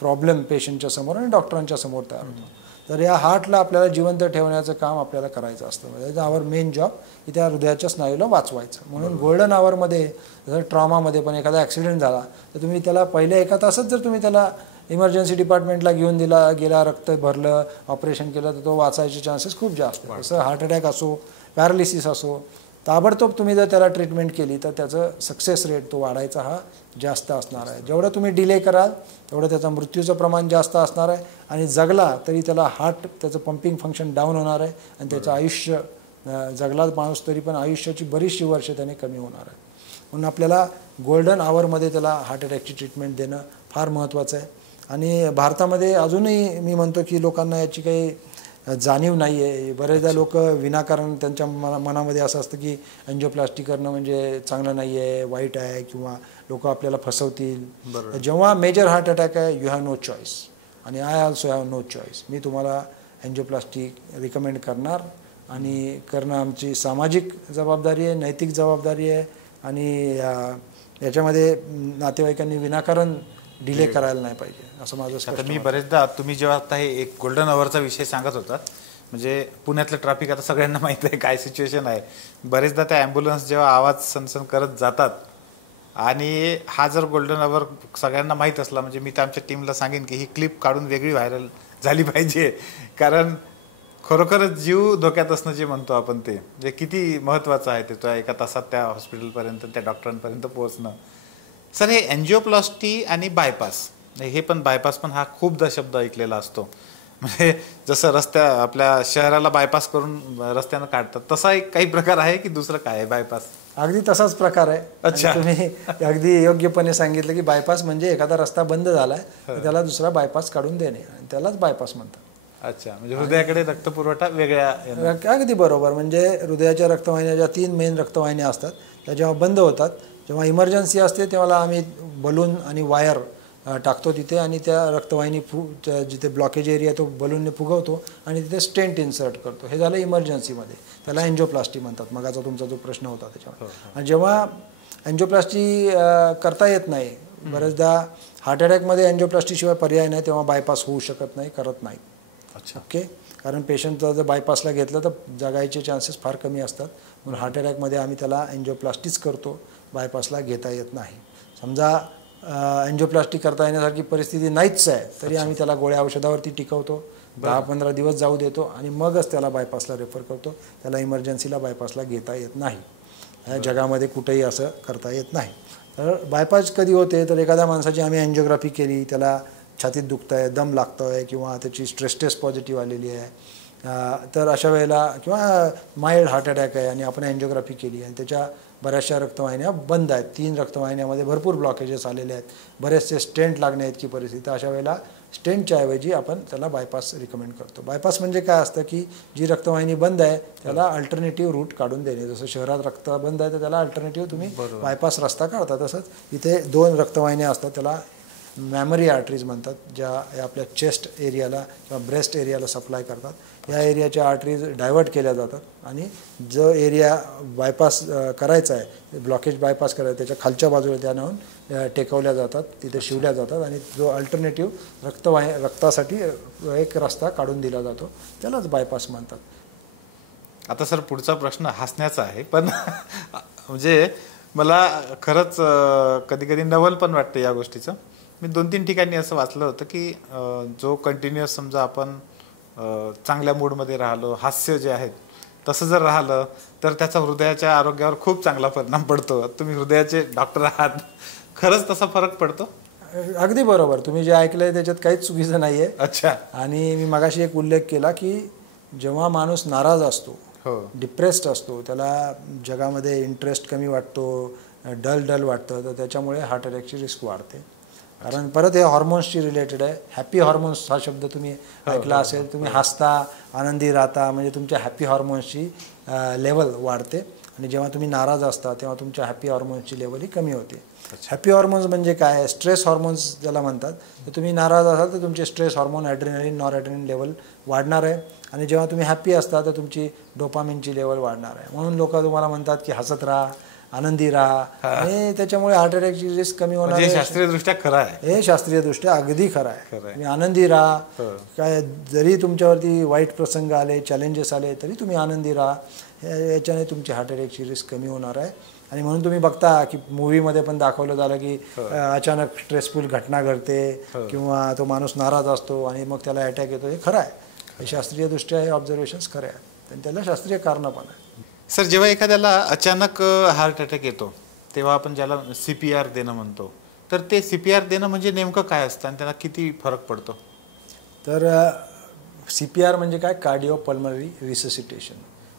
प्रॉब्लेम पेशंटच्या समोर आणि डॉक्टरांच्या समोर तयार होतो. तर या हार्टला आपल्याला जिवंत ठेवण्याचं काम आपल्याला करायचं असतं. म्हणजे आवर मेन जॉब की त्या हृदयाच्या स्नायूला वाचवायचं. म्हणून गोल्डन आवरमध्ये जर ट्रॉमामध्ये पण एखादा ॲक्सिडेंट झाला तर तुम्ही त्याला पहिल्या 1 तासात जर तुम्ही त्याला इमर्जन्सी डिपार्टमेंटला घेऊन गेला, रक्त भरलं, ऑपरेशन केलं, तर तो वाचायचे चान्सेस खूप जास्त. जसं हार्ट अटॅक असो, पॅरालिसिस असो, ताबडतोब तुम्ही जर त्याला ट्रीटमेंट केली तर त्याचं सक्सेस रेट तो वाढायचा हा जास्त असणार आहे. जेवढं तुम्ही डिले कराल तेवढं त्याचं मृत्यूचं प्रमाण जास्त असणार आहे आणि जगला तरी त्याला हार्ट त्याचं पंपिंग फंक्शन डाऊन होणार आहे आणि त्याचं आयुष्य, जगला माणूस तरी पण आयुष्याची बरीचशी वर्ष त्याने कमी होणार आहे. म्हणून आपल्याला गोल्डन आवरमध्ये त्याला हार्ट अटॅकची ट्रीटमेंट देणं फार महत्त्वाचं आहे. आणि भारतामध्ये अजूनही मी म्हणतो की लोकांना याची काही जाणीव नाही आहे. बरेचदा लोक विनाकारण त्यांच्या मनामध्ये असं असतं की एन्जिओप्लास्टी करणं म्हणजे चांगलं नाही आहे, वाईट आहे किंवा लोक आपल्याला फसवतील. जेव्हा मेजर हार्ट अटॅक आहे यू हॅव नो चॉईस आणि I also have no choice. मी तुम्हाला एन्जिओप्लास्टी रिकमेंड करणार आणि करणं आमची सामाजिक जबाबदारी आहे, नैतिक जबाबदारी आहे आणि याच्यामध्ये नातेवाईकांनी विनाकारण डिले करायला नाही पाहिजे असं माझं स्पष्ट. आता मी बरेचदा, तुम्ही जेव्हा आता हे एक गोल्डन अवरचा विषय सांगत होतात, म्हणजे पुण्यातलं ट्रॅफिक आता सगळ्यांना माहिती आहे काय सिच्युएशन आहे. बरेचदा त्या ॲम्ब्युलन्स जेव्हा आवाज सनसन करत जातात आणि हा जर गोल्डन अवर सगळ्यांना माहीत असला, म्हणजे मी तर आमच्या टीमला सांगेन की ही क्लिप काढून वेगळी व्हायरल झाली पाहिजे. कारण खरोखरच जीव धोक्यात असणं जे म्हणतो आपण ते म्हणजे किती महत्त्वाचं आहे ते, तो 1 तासात त्या हॉस्पिटलपर्यंत त्या डॉक्टरांपर्यंत पोहोचणं. सर, हे एन्जिओप्लास्टी आणि बायपास, हे पण बायपास पण हा खूपदा शब्द ऐकलेला असतो. म्हणजे जसं आपल्या शहराला बायपास करून रस्त्यानं काढतात, तसा एक काही प्रकार आहे की दुसरं काय आहे बायपास? अगदी तसाच प्रकार आहे. अच्छा. तुम्ही अगदी योग्यपणे सांगितलं की बायपास म्हणजे एखादा रस्ता बंद झालाय तर त्याला दुसरा बायपास काढून देणे, त्यालाच बायपास म्हणतात. अच्छा, म्हणजे हृदयाकडे रक्तपुरवठा वेगळ्या. अगदी बरोबर. म्हणजे हृदयाच्या रक्तवाहिन्या ज्या 3 मेन रक्तवाहिन्या असतात त्या जेव्हा बंद होतात, जेव्हा इमर्जन्सी असते तेव्हा आम्ही बलून आणि वायर टाकतो तिथे आणि त्या रक्तवाहिनी जिथे ब्लॉकेज एरिया तो बलूनने फुगवतो आणि तिथे स्टेंट इन्सर्ट करतो. हे झालं इमर्जन्सीमध्ये, त्याला एन्जिओप्लास्टी म्हणतात. मगाचा तुमचा जो प्रश्न होता त्याच्यावर. आणि जेव्हा एन्जिओप्लास्टी करता येत नाही, बरेचदा हार्ट अटॅकमध्ये एन्जिओप्लास्टीशिवाय पर्याय नाही, तेव्हा बायपास होऊ शकत नाही, करत नाही. अच्छा. ओके. कारण पेशंटचं जर बायपासला घेतलं तर जगायचे चान्सेस फार कमी असतात. म्हणून हार्ट अटॅकमध्ये आम्ही त्याला एन्जिओप्लास्टीच करतो, बायपासला घेता येत नाही. समजा एन्जिओप्लास्टी करता येण्यासारखी परिस्थिती नाहीच आहे तरी आम्ही त्याला गोळ्या औषधावरती टिकवतो, 10-15 दिवस जाऊ देतो आणि मगच त्याला बायपासला रेफर करतो. त्याला इमर्जन्सीला बायपासला घेता येत नाही. जगामध्ये कुठेही असं करता येत नाही. तर बायपास कधी होते तर एखाद्या माणसाची आम्ही एन्जिओग्राफी केली, त्याला छातीत दुखतं आहे, दम लागतो आहे किंवा त्याची स्ट्रेस टेस्ट पॉझिटिव्ह आलेली आहे, तर अशा वेळेला किंवा माइल्ड हार्ट अटॅक आहे आणि आपण एन्जिओग्राफी केली आणि त्याच्या बऱ्याचशा रक्तवाहिन्या बंद आहेत, 3 रक्तवाहिन्यामध्ये भरपूर ब्लॉकेजेस आलेले आहेत, बरेचसे स्टेंट लागणे इतकी परिस्थिती. अशा वेळेला स्टेंटच्या ऐवजी आपण त्याला बायपास रिकमेंड करतो. बायपास म्हणजे काय असतं की जी रक्तवाहिनी बंद आहे त्याला अल्टरनेटिव्ह रूट काढून देणे. जसं शहरात रक्त बंद आहे तर त्याला अल्टरनेटिव्ह तुम्ही बायपास रस्ता काढता, तसंच इथे 2 रक्तवाहिन्या असतात त्याला मॅमरी आर्टरीज म्हणतात, ज्या आपल्या चेस्ट एरियाला किंवा ब्रेस्ट एरियाला सप्लाय करतात. या एरियाच्या आर्टरीज डायव्हर्ट केल्या जातात आणि जो एरिया बायपास करायचा आहे, ब्लॉकेज बायपास करायचं, त्याच्या खालच्या बाजूला त्या नेऊन टेकवल्या जातात, तिथे शिवल्या जातात आणि जो अल्टरनेटिव्ह रक्तासाठी एक रस्ता काढून दिला जातो, त्यालाच बायपास म्हणतात. आता सर पुढचा प्रश्न हसण्याचा आहे, पण म्हणजे मला खरंच कधी कधी नवल पण वाटतं या गोष्टीचं. मी 2-3 ठिकाणी असं वाचलं होतं की जो कंटिन्युअस समजा आपण चांगल्या मूडमध्ये राहिलो, हास्य जे आहेत तसं जर राहिलं तर त्याचा हृदयाच्या आरोग्यावर खूप चांगला परिणाम पडतो. तुम्ही हृदयाचे डॉक्टर आहात, खरंच तसा फरक पडतो? अगदी बरोबर, तुम्ही जे ऐकलंय त्याच्यात काहीच चुकीचं नाहीये. अच्छा. आणि मी मगाशी एक उल्लेख केला की जेव्हा माणूस नाराज असतो, डिप्रेस्ड असतो, त्याला जगामध्ये इंटरेस्ट कमी वाटतो, डल वाटतं, तर त्याच्यामुळे हार्ट अटॅकची रिस्क वाढते. कारण परत हे हॉर्मोन्सशी रिलेटेड आहे. हॅपी हॉर्मोन्स हा शब्द तुम्ही ऐकला असेल. तुम्ही हसता, आनंदी राहता, म्हणजे तुमच्या हॅपी हॉर्मोन्सची लेवल वाढते. आणि जेव्हा तुम्ही नाराज असता तेव्हा तुमच्या हॅपी हॉर्मोन्सची लेवल ही कमी होते. हॅपी हॉर्मोन्स म्हणजे काय? स्ट्रेस हॉर्मोन्स ज्याला म्हणतात. तर तुम्ही नाराज असाल तर तुमचे स्ट्रेस हॉर्मोन, ॲड्रेनलिन, नॉरॲड्रेनलिन लेवल वाढणार आहे. आणि जेव्हा तुम्ही हॅपी असता तर तुमची डोपामिनची लेवल वाढणार आहे. म्हणून लोक तुम्हाला म्हणतात की हसत राहा, आनंदी राहा, आणि त्याच्यामुळे हार्ट अटॅकची रिस्क कमी होणार आहे. शास्त्रीयदृष्ट्या खरं आहे. हे शास्त्रीयदृष्ट्या अगदी खरं आहे. तुम्ही आनंदी राहा. काय जरी तुमच्यावरती वाईट प्रसंग आले, चॅलेंजेस आले, तरी तुम्ही आनंदी राहा. याच्याने तुमची हार्ट अटॅकची रिस्क कमी होणार आहे. आणि म्हणून तुम्ही बघता की मूवीमध्ये पण दाखवलं झालं की अचानक स्ट्रेसफुल घटना घडते किंवा तो माणूस नाराज असतो आणि मग त्याला अटॅक येतो. हे खरं आहे. हे शास्त्रीयदृष्ट्या हे ऑब्झर्वेशन्स खरे आहेत आणि त्याला शास्त्रीय कारणं पण आहे. सर, जेव्हा एखाद्याला अचानक हार्ट अटॅक येतो तेव्हा आपण ज्याला CPR देणं म्हणतो, तर ते CPR देणं म्हणजे नेमकं काय असतं आणि त्याला किती फरक पडतो? तर CPR म्हणजे काय? Cardio pulmonary resuscitation.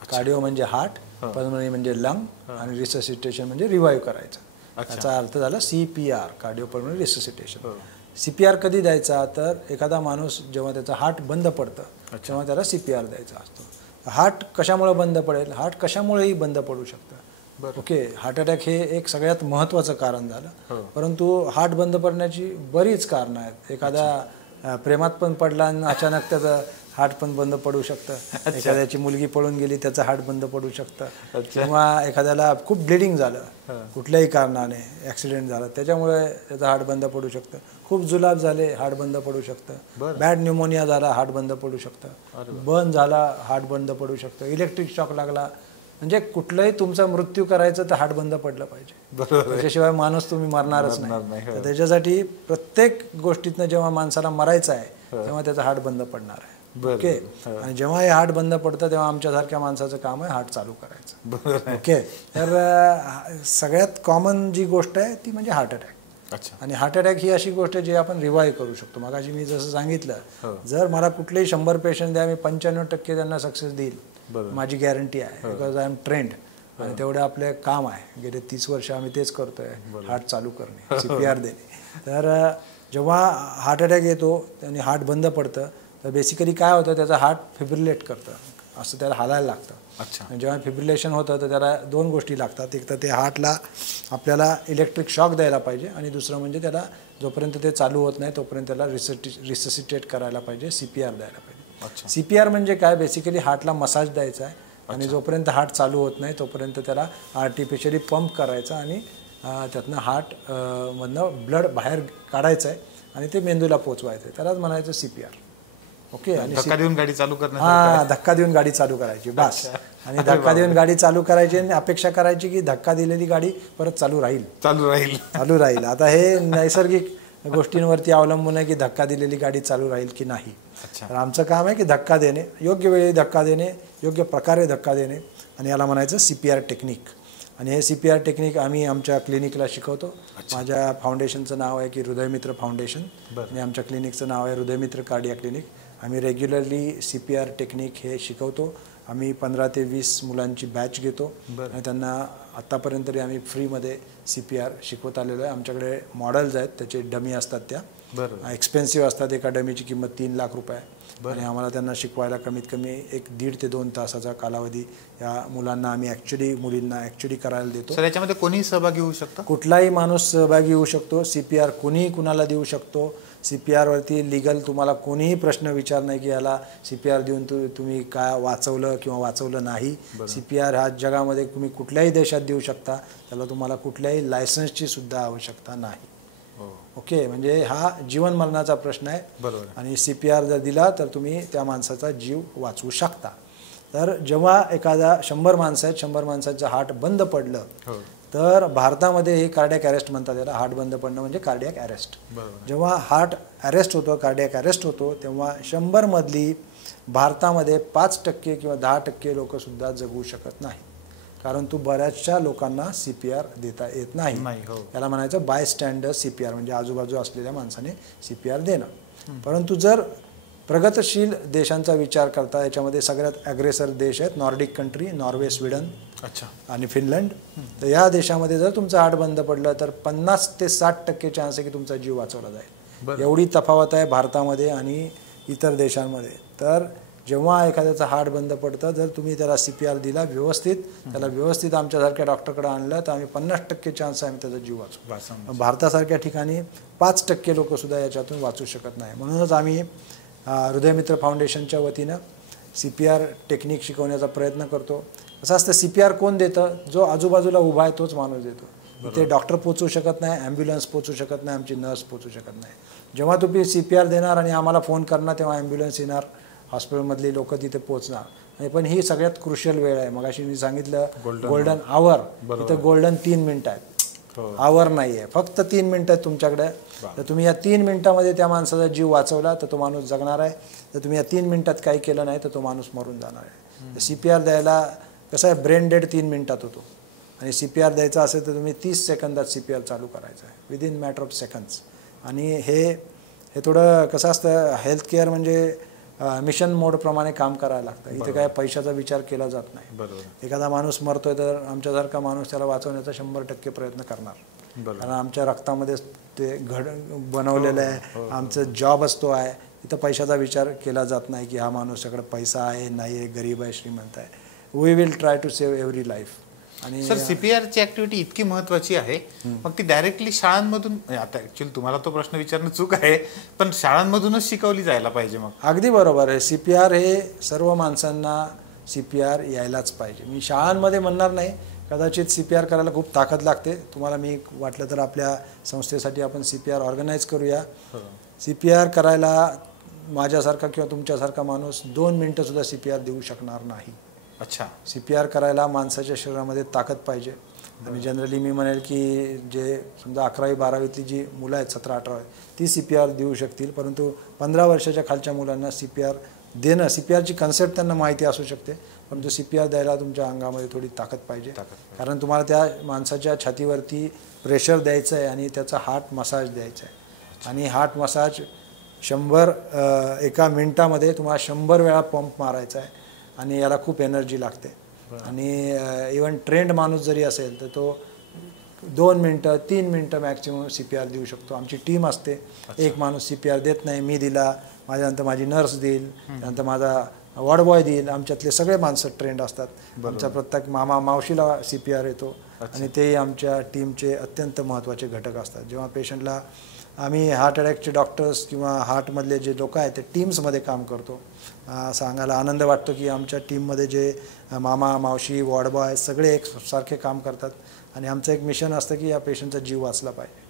कार्डिओ म्हणजे हार्ट, पल्मनरी म्हणजे लंग, आणि रिससिटेशन म्हणजे रिवाईव्ह करायचं. याचा अर्थ झाला CPR, cardio pulmonary resuscitation. CPR कधी द्यायचा? तर एखादा माणूस जेव्हा त्याचा हार्ट बंद पडतं तेव्हा त्याला CPR द्यायचा असतो. हार्ट कशामुळे बंद पडेल? हार्ट कशामुळेही बंद पडू शकतं. ओके, हार्ट अटॅक हे एक सगळ्यात महत्त्वाचं कारण झालं. परंतु हार्ट बंद पडण्याची बरीच कारणं आहेत. एखादा प्रेमात पण पडला आणि अचानक त्याचं हार्ट पण बंद पडू शकतं. एखाद्याची मुलगी पळून गेली, त्याचं हार्ट बंद पडू शकतं. किंवा एखाद्याला खूप ब्लिडिंग झालं कुठल्याही कारणाने, ॲक्सिडेंट झाला, त्याच्यामुळे त्याचं हार्ट बंद पडू शकतं. खूप जुलाब झाले, हार्ट बंद पडू शकतं. बॅड न्यूमोनिया झाला, हार्ट बंद पडू शकतं. बर्न झाला, हार्ट बंद पडू शकतं. इलेक्ट्रिक शॉक लागला, म्हणजे कुठलाही तुमचा मृत्यू करायचं तर हार्ट बंद पडलं पाहिजे. त्याच्याशिवाय माणूस तुम्ही मरणारच नाही. तर त्याच्यासाठी प्रत्येक गोष्टीतनं जेव्हा माणसाला मरायचं आहे तेव्हा त्याचा हार्ट बंद पडणार आहे. ओके, आणि जेव्हा हे हार्ट बंद पडतं तेव्हा आमच्यासारख्या माणसाचं काम आहे हार्ट चालू करायचं. ओके, तर सगळ्यात कॉमन जी गोष्ट आहे ती म्हणजे हार्ट अटॅक. आणि हार्ट अटॅक ही अशी गोष्ट आहे जी आपण रिवाईव्ह करू शकतो. मगाशी मी जसं सांगितलं, जर मला कुठलेही 100 पेशंट द्या, मी 95% त्यांना सक्सेस देईल, माझी गॅरंटी आहे. बिकॉज आय एम ट्रेंड, आणि तेवढं आपले काम आहे. गेले 30 वर्ष आम्ही तेच करतोय, हार्ट चालू करणे, CPR देणे. तर जेव्हा हार्ट अटॅक येतो आणि हार्ट बंद पडतं तर बेसिकली काय होतं, त्याचा हार्ट फिब्रिलेट करतं, असं त्याला हालायला लागतं. जेव्हा फिब्रिलेशन होतं तर त्याला 2 गोष्टी लागतात. एक तर ते हार्टला आपल्याला इलेक्ट्रिक शॉक द्यायला पाहिजे, आणि दुसरं म्हणजे त्याला जोपर्यंत ते चालू होत नाही तोपर्यंत त्याला रिससिटेट करायला पाहिजे, CPR द्यायला पाहिजे. CPR म्हणजे काय? बेसिकली हार्टला मसाज द्यायचा आहे, आणि जोपर्यंत हार्ट चालू होत नाही तोपर्यंत त्याला आर्टिफिशियली पंप करायचा, आणि त्यातनं हार्ट मधनं ब्लड बाहेर काढायचं आहे आणि ते मेंदूला पोचवायचं आहे. त्यालाच म्हणायचं CPR. ओके, आणि धक्का देऊन गाडी चालू करणं. धक्का देऊन गाडी चालू करायची बस. आणि धक्का देऊन गाडी चालू करायची आणि अपेक्षा करायची की धक्का दिलेली गाडी परत चालू राहील. आता हे नैसर्गिक गोष्टींवरती अवलंबून आहे की धक्का दिलेली गाडी चालू राहील की नाही. तर आमचं काम आहे की धक्का देणे, योग्य वेळी धक्का देणे, योग्य प्रकारे धक्का देणे, आणि याला म्हणायचं CPR टेक्निक. आणि हे CPR टेक्निक आम्ही आमच्या क्लिनिकला शिकवतो. माझ्या फाउंडेशनचं नाव आहे की हृदयमित्र फाउंडेशन, आणि आमच्या क्लिनिकचं नाव आहे हृदयमित्र कार्डिया क्लिनिक. आम्ही रेग्युलरली CPR टेक्निक हे शिकवतो. आम्ही 15 ते 20 मुलांची बॅच घेतो, आणि त्यांना आत्तापर्यंत तरी आम्ही फ्रीमध्ये CPR शिकवत आलेलो आहे. आमच्याकडे मॉडेल्स आहेत, त्याचे डमी असतात, त्या एक्सपेन्सिव्ह असतात. एका डमीची किंमत 3 लाख रुपये, आणि आम्हाला त्यांना शिकवायला कमीत कमी 1.5 ते 2 तासाचा कालावधी या मुलांना आम्ही मुलींना करायला देतो. सर, याच्यामध्ये कोणीही सहभागी होऊ शकतो? कुठलाही माणूस सहभागी होऊ शकतो. CPR कोणीही कुणाला देऊ शकतो. CPR वरती लिगल तुम्हाला कोणीही प्रश्न विचार नाही की याला CPR देऊन तुम्ही काय वाचवलं किंवा वाचवलं नाही. CPR हा जगामध्ये तुम्ही कुठल्याही देशात देऊ शकता. त्याला तुम्हाला कुठल्याही लायसन्सची सुद्धा आवश्यकता नाही. ओके, म्हणजे हा जीवन मरणाचा प्रश्न आहे. आणि CPR जर दिला तर तुम्ही त्या माणसाचा जीव वाचवू शकता. तर जेव्हा एखादा 100 माणसं आहेत, 100 माणसाचं हार्ट बंद पडलं तर भारतामध्ये हे कार्डियक अरेस्ट म्हणतात, त्याला हार्ट बंद पडणं म्हणजे कार्डियक अरेस्ट. जेव्हा हार्ट अरेस्ट होतो, कार्डियक अरेस्ट होतो, तेव्हा 100 मधली भारतामध्ये 5% किंवा 10% लोकसुद्धा जगू शकत नाही, कारण तू बऱ्याचशा लोकांना CPR देता येत नाही. त्याला म्हणायचं बाय स्टँडर्ड CPR, म्हणजे आजूबाजू असलेल्या माणसाने CPR देणं. परंतु जर प्रगतशील देशांचा विचार करता, याच्यामध्ये सगळ्यात अग्रेसर देश आहेत नॉर्डिक कंट्री, नॉर्वे, स्वीडन आणि फिनलंड. तर या देशामध्ये जर तुमचं हार्ट बंद पडलं तर 50 ते 60% चान्स आहे की तुमचा जीव वाचवला जाईल. एवढी तफावत आहे भारतामध्ये आणि इतर देशांमध्ये. तर जेव्हा एखाद्याचं हार्ट बंद पडतं, जर तुम्ही त्याला CPR दिला व्यवस्थित, त्याला व्यवस्थित आमच्यासारख्या डॉक्टरकडे आणलं, तर आम्ही 50% चान्स आहे आम्ही त्याचा जीव वाचू. भारतासारख्या ठिकाणी 5% लोकसुद्धा याच्यातून वाचू शकत नाही. म्हणूनच आम्ही हृदयमित्र फाउंडेशनच्या वतीनं CPR टेक्निक शिकवण्याचा प्रयत्न करतो. असं असतं, CPR कोण देतं? जो आजूबाजूला उभा आहे तोच माणूस देतो. ते डॉक्टर पोचू शकत नाही, ॲम्ब्युलन्स पोचू शकत नाही, आमची नर्स पोचू शकत नाही. जेव्हा तुम्ही CPR देणार आणि आम्हाला फोन करणार, तेव्हा ॲम्ब्युलन्स येणार, हॉस्पिटलमधली लोक तिथे पोचणार. आणि पण ही सगळ्यात क्रुशियल वेळ आहे. मगाशी मी सांगितलं गोल्डन आवर, इथं गोल्डन 3 मिनिटं आहेत, आवर नाही आहे, फक्त 3 मिनिटं आहेत तुमच्याकडे. तर तुम्ही या 3 मिनिटामध्ये त्या माणसाचा जीव वाचवला तर तो माणूस जगणार आहे. तर तुम्ही या 3 मिनिटात काही केलं नाही तर तो माणूस मरून जाणार आहे. CPR द्यायला कसं आहे, ब्रेन डेड 3 मिनिटात होतो, आणि CPR द्यायचा असेल तर तुम्ही 30 सेकंदात CPR चालू करायचं आहे, विदिन मॅटर ऑफ सेकंड्स. आणि हे थोडं कसं असतं, हेल्थ केअर म्हणजे मिशन मोडप्रमाणे काम करायला लागतं. इथे काय पैशाचा विचार केला जात नाही. एखादा माणूस मरतोय तर आमच्यासारखा माणूस त्याला वाचवण्याचा 100% प्रयत्न करणार, कारण आमच्या रक्तामध्ये ते बनवलेलं आहे, आमचं जॉब असतो आहे. इथं पैशाचा विचार केला जात नाही की हा माणूसकडे पैसा आहे नाही आहे, गरीब आहे, श्रीमंत आहे. We will try to save every life. आणि सर, CPRची ऍक्टिव्हिटी इतकी महत्वाची आहे, मग ती डायरेक्टली शाळांमधून, आता ऍक्च्युअली तुम्हाला तो प्रश्न विचारणं चूक आहे, पण शाळांमधूनच शिकवली जायला पाहिजे. मग अगदी बरोबर आहे. CPR हे सर्व माणसांना CPR यायलाच पाहिजे. मी शाळांमध्ये म्हणणार नाही, कदाचित CPR करायला खूप ताकद लागते. तुम्हाला मी वाटलं तर आपल्या संस्थेसाठी आपण CPR ऑर्गनाईज करूया. CPR करायला माझ्यासारखा किंवा तुमच्यासारखा माणूस 2 मिनिटं सुद्धा CPR देऊ शकणार नाही. CPR करायला माणसाच्या शरीरामध्ये ताकद पाहिजे. आणि जनरली मी म्हणेल की जे समजा 11वी 12वीतली जी मुलं आहेत, 17-18, ती CPR देऊ शकतील, परंतु 15 वर्षाच्या खालच्या मुलांना CPR देणं, CPRची कन्सेप्ट त्यांना माहिती असू शकते, परंतु CPR द्यायला तुमच्या अंगामध्ये थोडी ताकद पाहिजे. कारण तुम्हाला त्या माणसाच्या छातीवरती प्रेशर द्यायचं आहे आणि त्याचा हार्ट मसाज द्यायचा आहे. आणि हार्ट मसाज 100 एका मिनिटामध्ये तुम्हाला 100 वेळा पंप मारायचा आहे, आणि याला खूप एनर्जी लागते. आणि इवन ट्रेंड माणूस जरी असेल तर तो 2 मिनिटं 3 मिनिटं मॅक्सिमम CPR देऊ शकतो. आमची टीम असते, एक माणूस CPR देत नाही, मी दिला, माझ्यानंतर माझी नर्स देईल, त्यानंतर माझा वॉर्ड बॉय देईल, आमच्यातले सगळे माणसं ट्रेंड असतात. आमचा प्रत्येक मामा मावशीला CPR येतो, आणि तेही आमच्या टीमचे अत्यंत महत्त्वाचे घटक असतात. जेव्हा पेशंटला आम्ही हार्ट अटॅकचे डॉक्टर्स किंवा हार्टमधले जे लोक आहेत ते टीम्समध्ये काम करतो, सांगायला आनंद वाटतो की आमच्या टीममध्ये जे मामा मावशी वॉर्ड बॉय सगळे एकसारखे काम करतात. आणि आमचं एक मिशन असतं की या पेशंटचा जीव वाचला पाहिजे,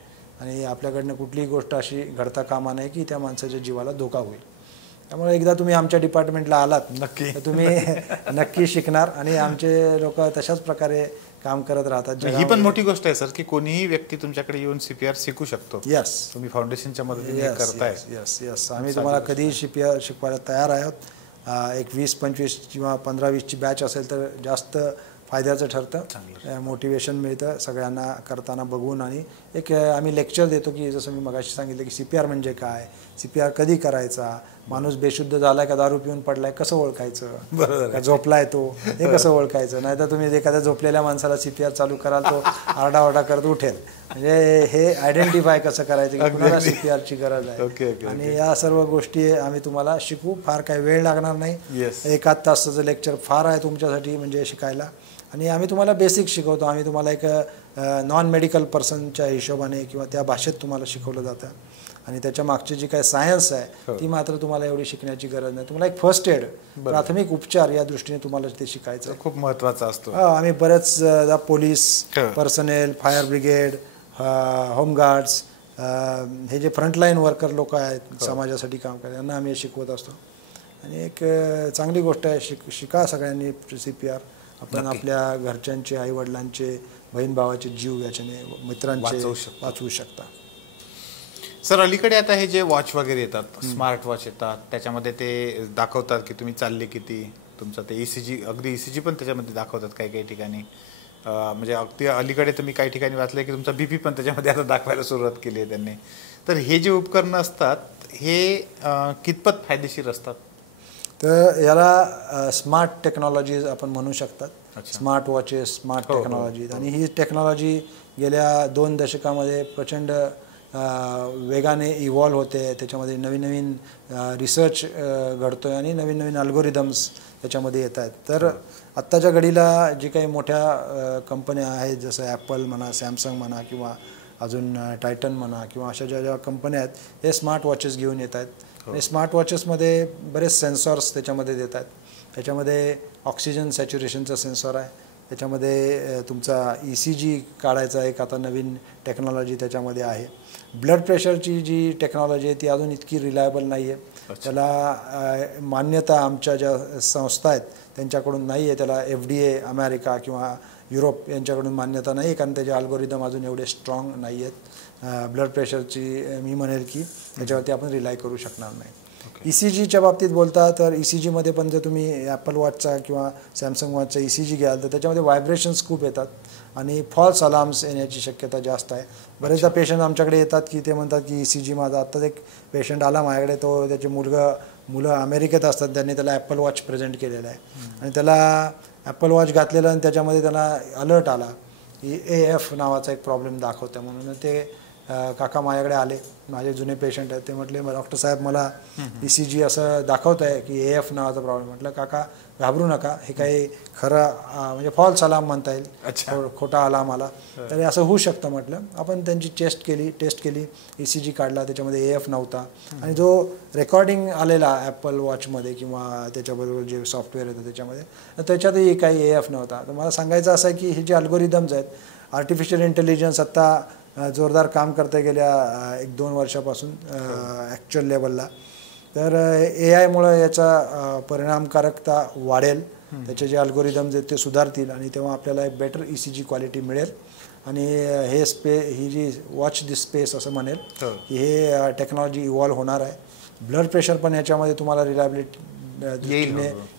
आणि आपल्याकडनं कुठलीही गोष्ट अशी घडता कामा नये की त्या माणसाच्या जीवाला धोका होईल. त्यामुळे एकदा तुम्ही आमच्या डिपार्टमेंटला आलात नक्की तर तुम्ही नक्की शिकणार, आणि आमचे लोक तशाच प्रकारे काम करत राहतात. ही पण मोठी गोष्ट आहे सर की कोणीही व्यक्ती तुमच्याकडे येऊन CPR शिकू शकतो. यस, तुम्ही फाउंडेशनच्या मदतीने करताय. यस, आम्ही तुम्हाला कधीही CPR शिकवायला तयार आहोत. एक 20-25 किंवा 15-20ची बॅच असेल तर जास्त फायद्याचं ठरतं, मोटिवेशन मिळतं सगळ्यांना करताना बघून. आणि एक आम्ही लेक्चर देतो की जसं मी मगाशी सांगितलं की CPR म्हणजे काय, CPR कधी करायचा, माणूस बेशुद्ध झालाय का दारू पिऊन पडलाय कसं ओळखायचं, बरोबर, झोपलाय तो हे कसं ओळखायचं. नाही तर तुम्ही एखाद्या झोपलेल्या माणसाला CPR चालू कराल, तो आरडाओरडा करत उठेल. म्हणजे हे आयडेंटिफाय कसं करायचं की कुणाला CPRची गरज आहे. आणि या सर्व गोष्टी आम्ही तुम्हाला शिकवू, फार काही वेळ लागणार नाही. 1-8 तासाचं लेक्चर फार आहे तुमच्यासाठी म्हणजे शिकायला. आणि आम्ही तुम्हाला बेसिक शिकवतो. आम्ही तुम्हाला एक नॉन मेडिकल पर्सनच्या हिशोबाने किंवा त्या भाषेत तुम्हाला शिकवलं जातं, आणि त्याच्या मागची जी काय सायन्स आहे ती मात्र तुम्हाला एवढी शिकण्याची गरज नाही. तुम्हाला एक फर्स्ट एड, प्राथमिक उपचार या दृष्टीने तुम्हाला ते शिकायचं खूप महत्त्वाचा असतो. आम्ही बरेच police personnel, fire brigade, home guards, हे जे फ्रंटलाईन वर्कर लोक आहेत समाजासाठी काम करतात त्यांना आम्ही शिकवत असतो. आणि एक चांगली गोष्ट आहे, शिका सगळ्यांनी CPR. आपण आपल्या घरच्यांचे, आईवडिलांचे, बहीण भावाचे जीव याच्याने मित्रांचे वाचवू शकता. सर अलीकडे आता हे जे वॉच वगैरे येतात, स्मार्ट वॉच येतात, त्याच्यामध्ये ते दाखवतात की तुम्ही चालले किती, तुमचं ते ECG, अगदी ECG पण त्याच्यामध्ये दाखवतात काही काही ठिकाणी. म्हणजे अगदी अलीकडे तुम्ही काही ठिकाणी वाचलंय की तुमचा BP पण त्याच्यामध्ये आता दाखवायला सुरुवात केली आहे त्यांनी. तर हे जे उपकरणं असतात हे कितपत फायदेशीर असतात? तर याला स्मार्ट टेक्नॉलॉजीज आपण म्हणू शकतात. Smart watches, smart technology. आणि ही टेक्नॉलॉजी गेल्या 2 दशकामध्ये प्रचंड वेगाने इव्हॉल्व होते. त्याच्यामध्ये नवीन नवीन रिसर्च घडतोय आणि नवीन नवीन अल्गोरिदम्स त्याच्यामध्ये येत आहेत. तर आत्ताच्या घडीला जे काही मोठ्या कंपन्या आहेत, जसं ॲपल म्हणा, सॅमसंग म्हणा, किंवा अजून टायटन म्हणा, किंवा अशा ज्या ज्या कंपन्या आहेत, हे स्मार्ट वॉचेस घेऊन येत आहेत. आणि स्मार्ट वॉचेसमध्ये बरेच सेन्सॉर्स त्याच्यामध्ये देतात. त्याच्यामध्ये ऑक्सिजन सॅच्युरेशनचा सेन्सॉर आहे, त्याच्यामध्ये तुमचा ECG काढायचा एक आता नवीन टेक्नॉलॉजी त्याच्यामध्ये आहे. ब्लड प्रेशरची जी टेक्नॉलॉजी आहे ती अजून इतकी रिलायबल नाही आहे. त्याला मान्यता आमच्या ज्या संस्था आहेत त्यांच्याकडून नाही आहे. त्याला FDA अमेरिका किंवा युरोप यांच्याकडून मान्यता नाही आहे, कारण त्याचे अल्गोरिदम अजून एवढे स्ट्रॉंग नाही आहेत. ब्लड प्रेशरची मी म्हणेल की त्याच्यावरती आपण रिलाय करू शकणार नाही. ECGच्या बाबतीत बोलता तर ECGमध्ये पण जर तुम्ही ॲपल वॉचचा किंवा सॅमसंग वॉचचा ECG घ्याल तर त्याच्यामध्ये व्हायब्रेशन्स खूप येतात आणि फॉल्स अलार्म्स येण्याची शक्यता जास्त आहे. बरेचदा पेशंट आमच्याकडे येतात की ते म्हणतात की ECG माझा, आत्ताच एक पेशंट आला माझ्याकडे, तो त्याचे मुलं अमेरिकेत असतात, त्यांनी त्याला ॲपल वॉच प्रेझेंट केलेला आहे आणि त्याला ॲपल वॉच घातलेलं आणि त्याच्यामध्ये त्याला अलर्ट आला की AF नावाचा एक प्रॉब्लेम दाखवतं. म्हणून ते काका माझ्याकडे आले, माझे जुने पेशंट आहेत. ते म्हटले डॉक्टर साहेब मला ECG असं दाखवत आहे की AF नावाचा प्रॉब्लेम. म्हटलं काका घाबरू नका, हे काही खरं म्हणजे फॉल्स अलार्म म्हणता येईल, खोटा अलार्म आला तर असं होऊ शकतं. म्हटलं आपण त्यांची टेस्ट केली, ECG काढला, त्याच्यामध्ये AF नव्हता. आणि जो रेकॉर्डिंग आलेला ॲपल वॉचमध्ये किंवा त्याच्याबरोबर जे सॉफ्टवेअर येतं त्याच्यामध्ये, त्याच्यातही काही AF नव्हता. तर मला सांगायचं असं आहे की हे जे अल्गोरिदम्स आहेत, आर्टिफिशियल इंटेलिजन्स आत्ता जोरदार काम करता गेल्या 1-2 वर्षापासून ॲक्च्युअल लेवलला. तर AI मुळे याचा परिणामकारकता वाढेल, त्याचे जे अल्गोरिदम्स आहेत ते सुधारतील आणि तेव्हा आपल्याला एक बेटर ECG क्वालिटी मिळेल. आणि ही जी वॉच दिस स्पेस असं म्हणेल की हे टेक्नॉलॉजी इव्हॉल्व होणार आहे. ब्लड प्रेशर पण याच्यामध्ये तुम्हाला रिलायबिलिटी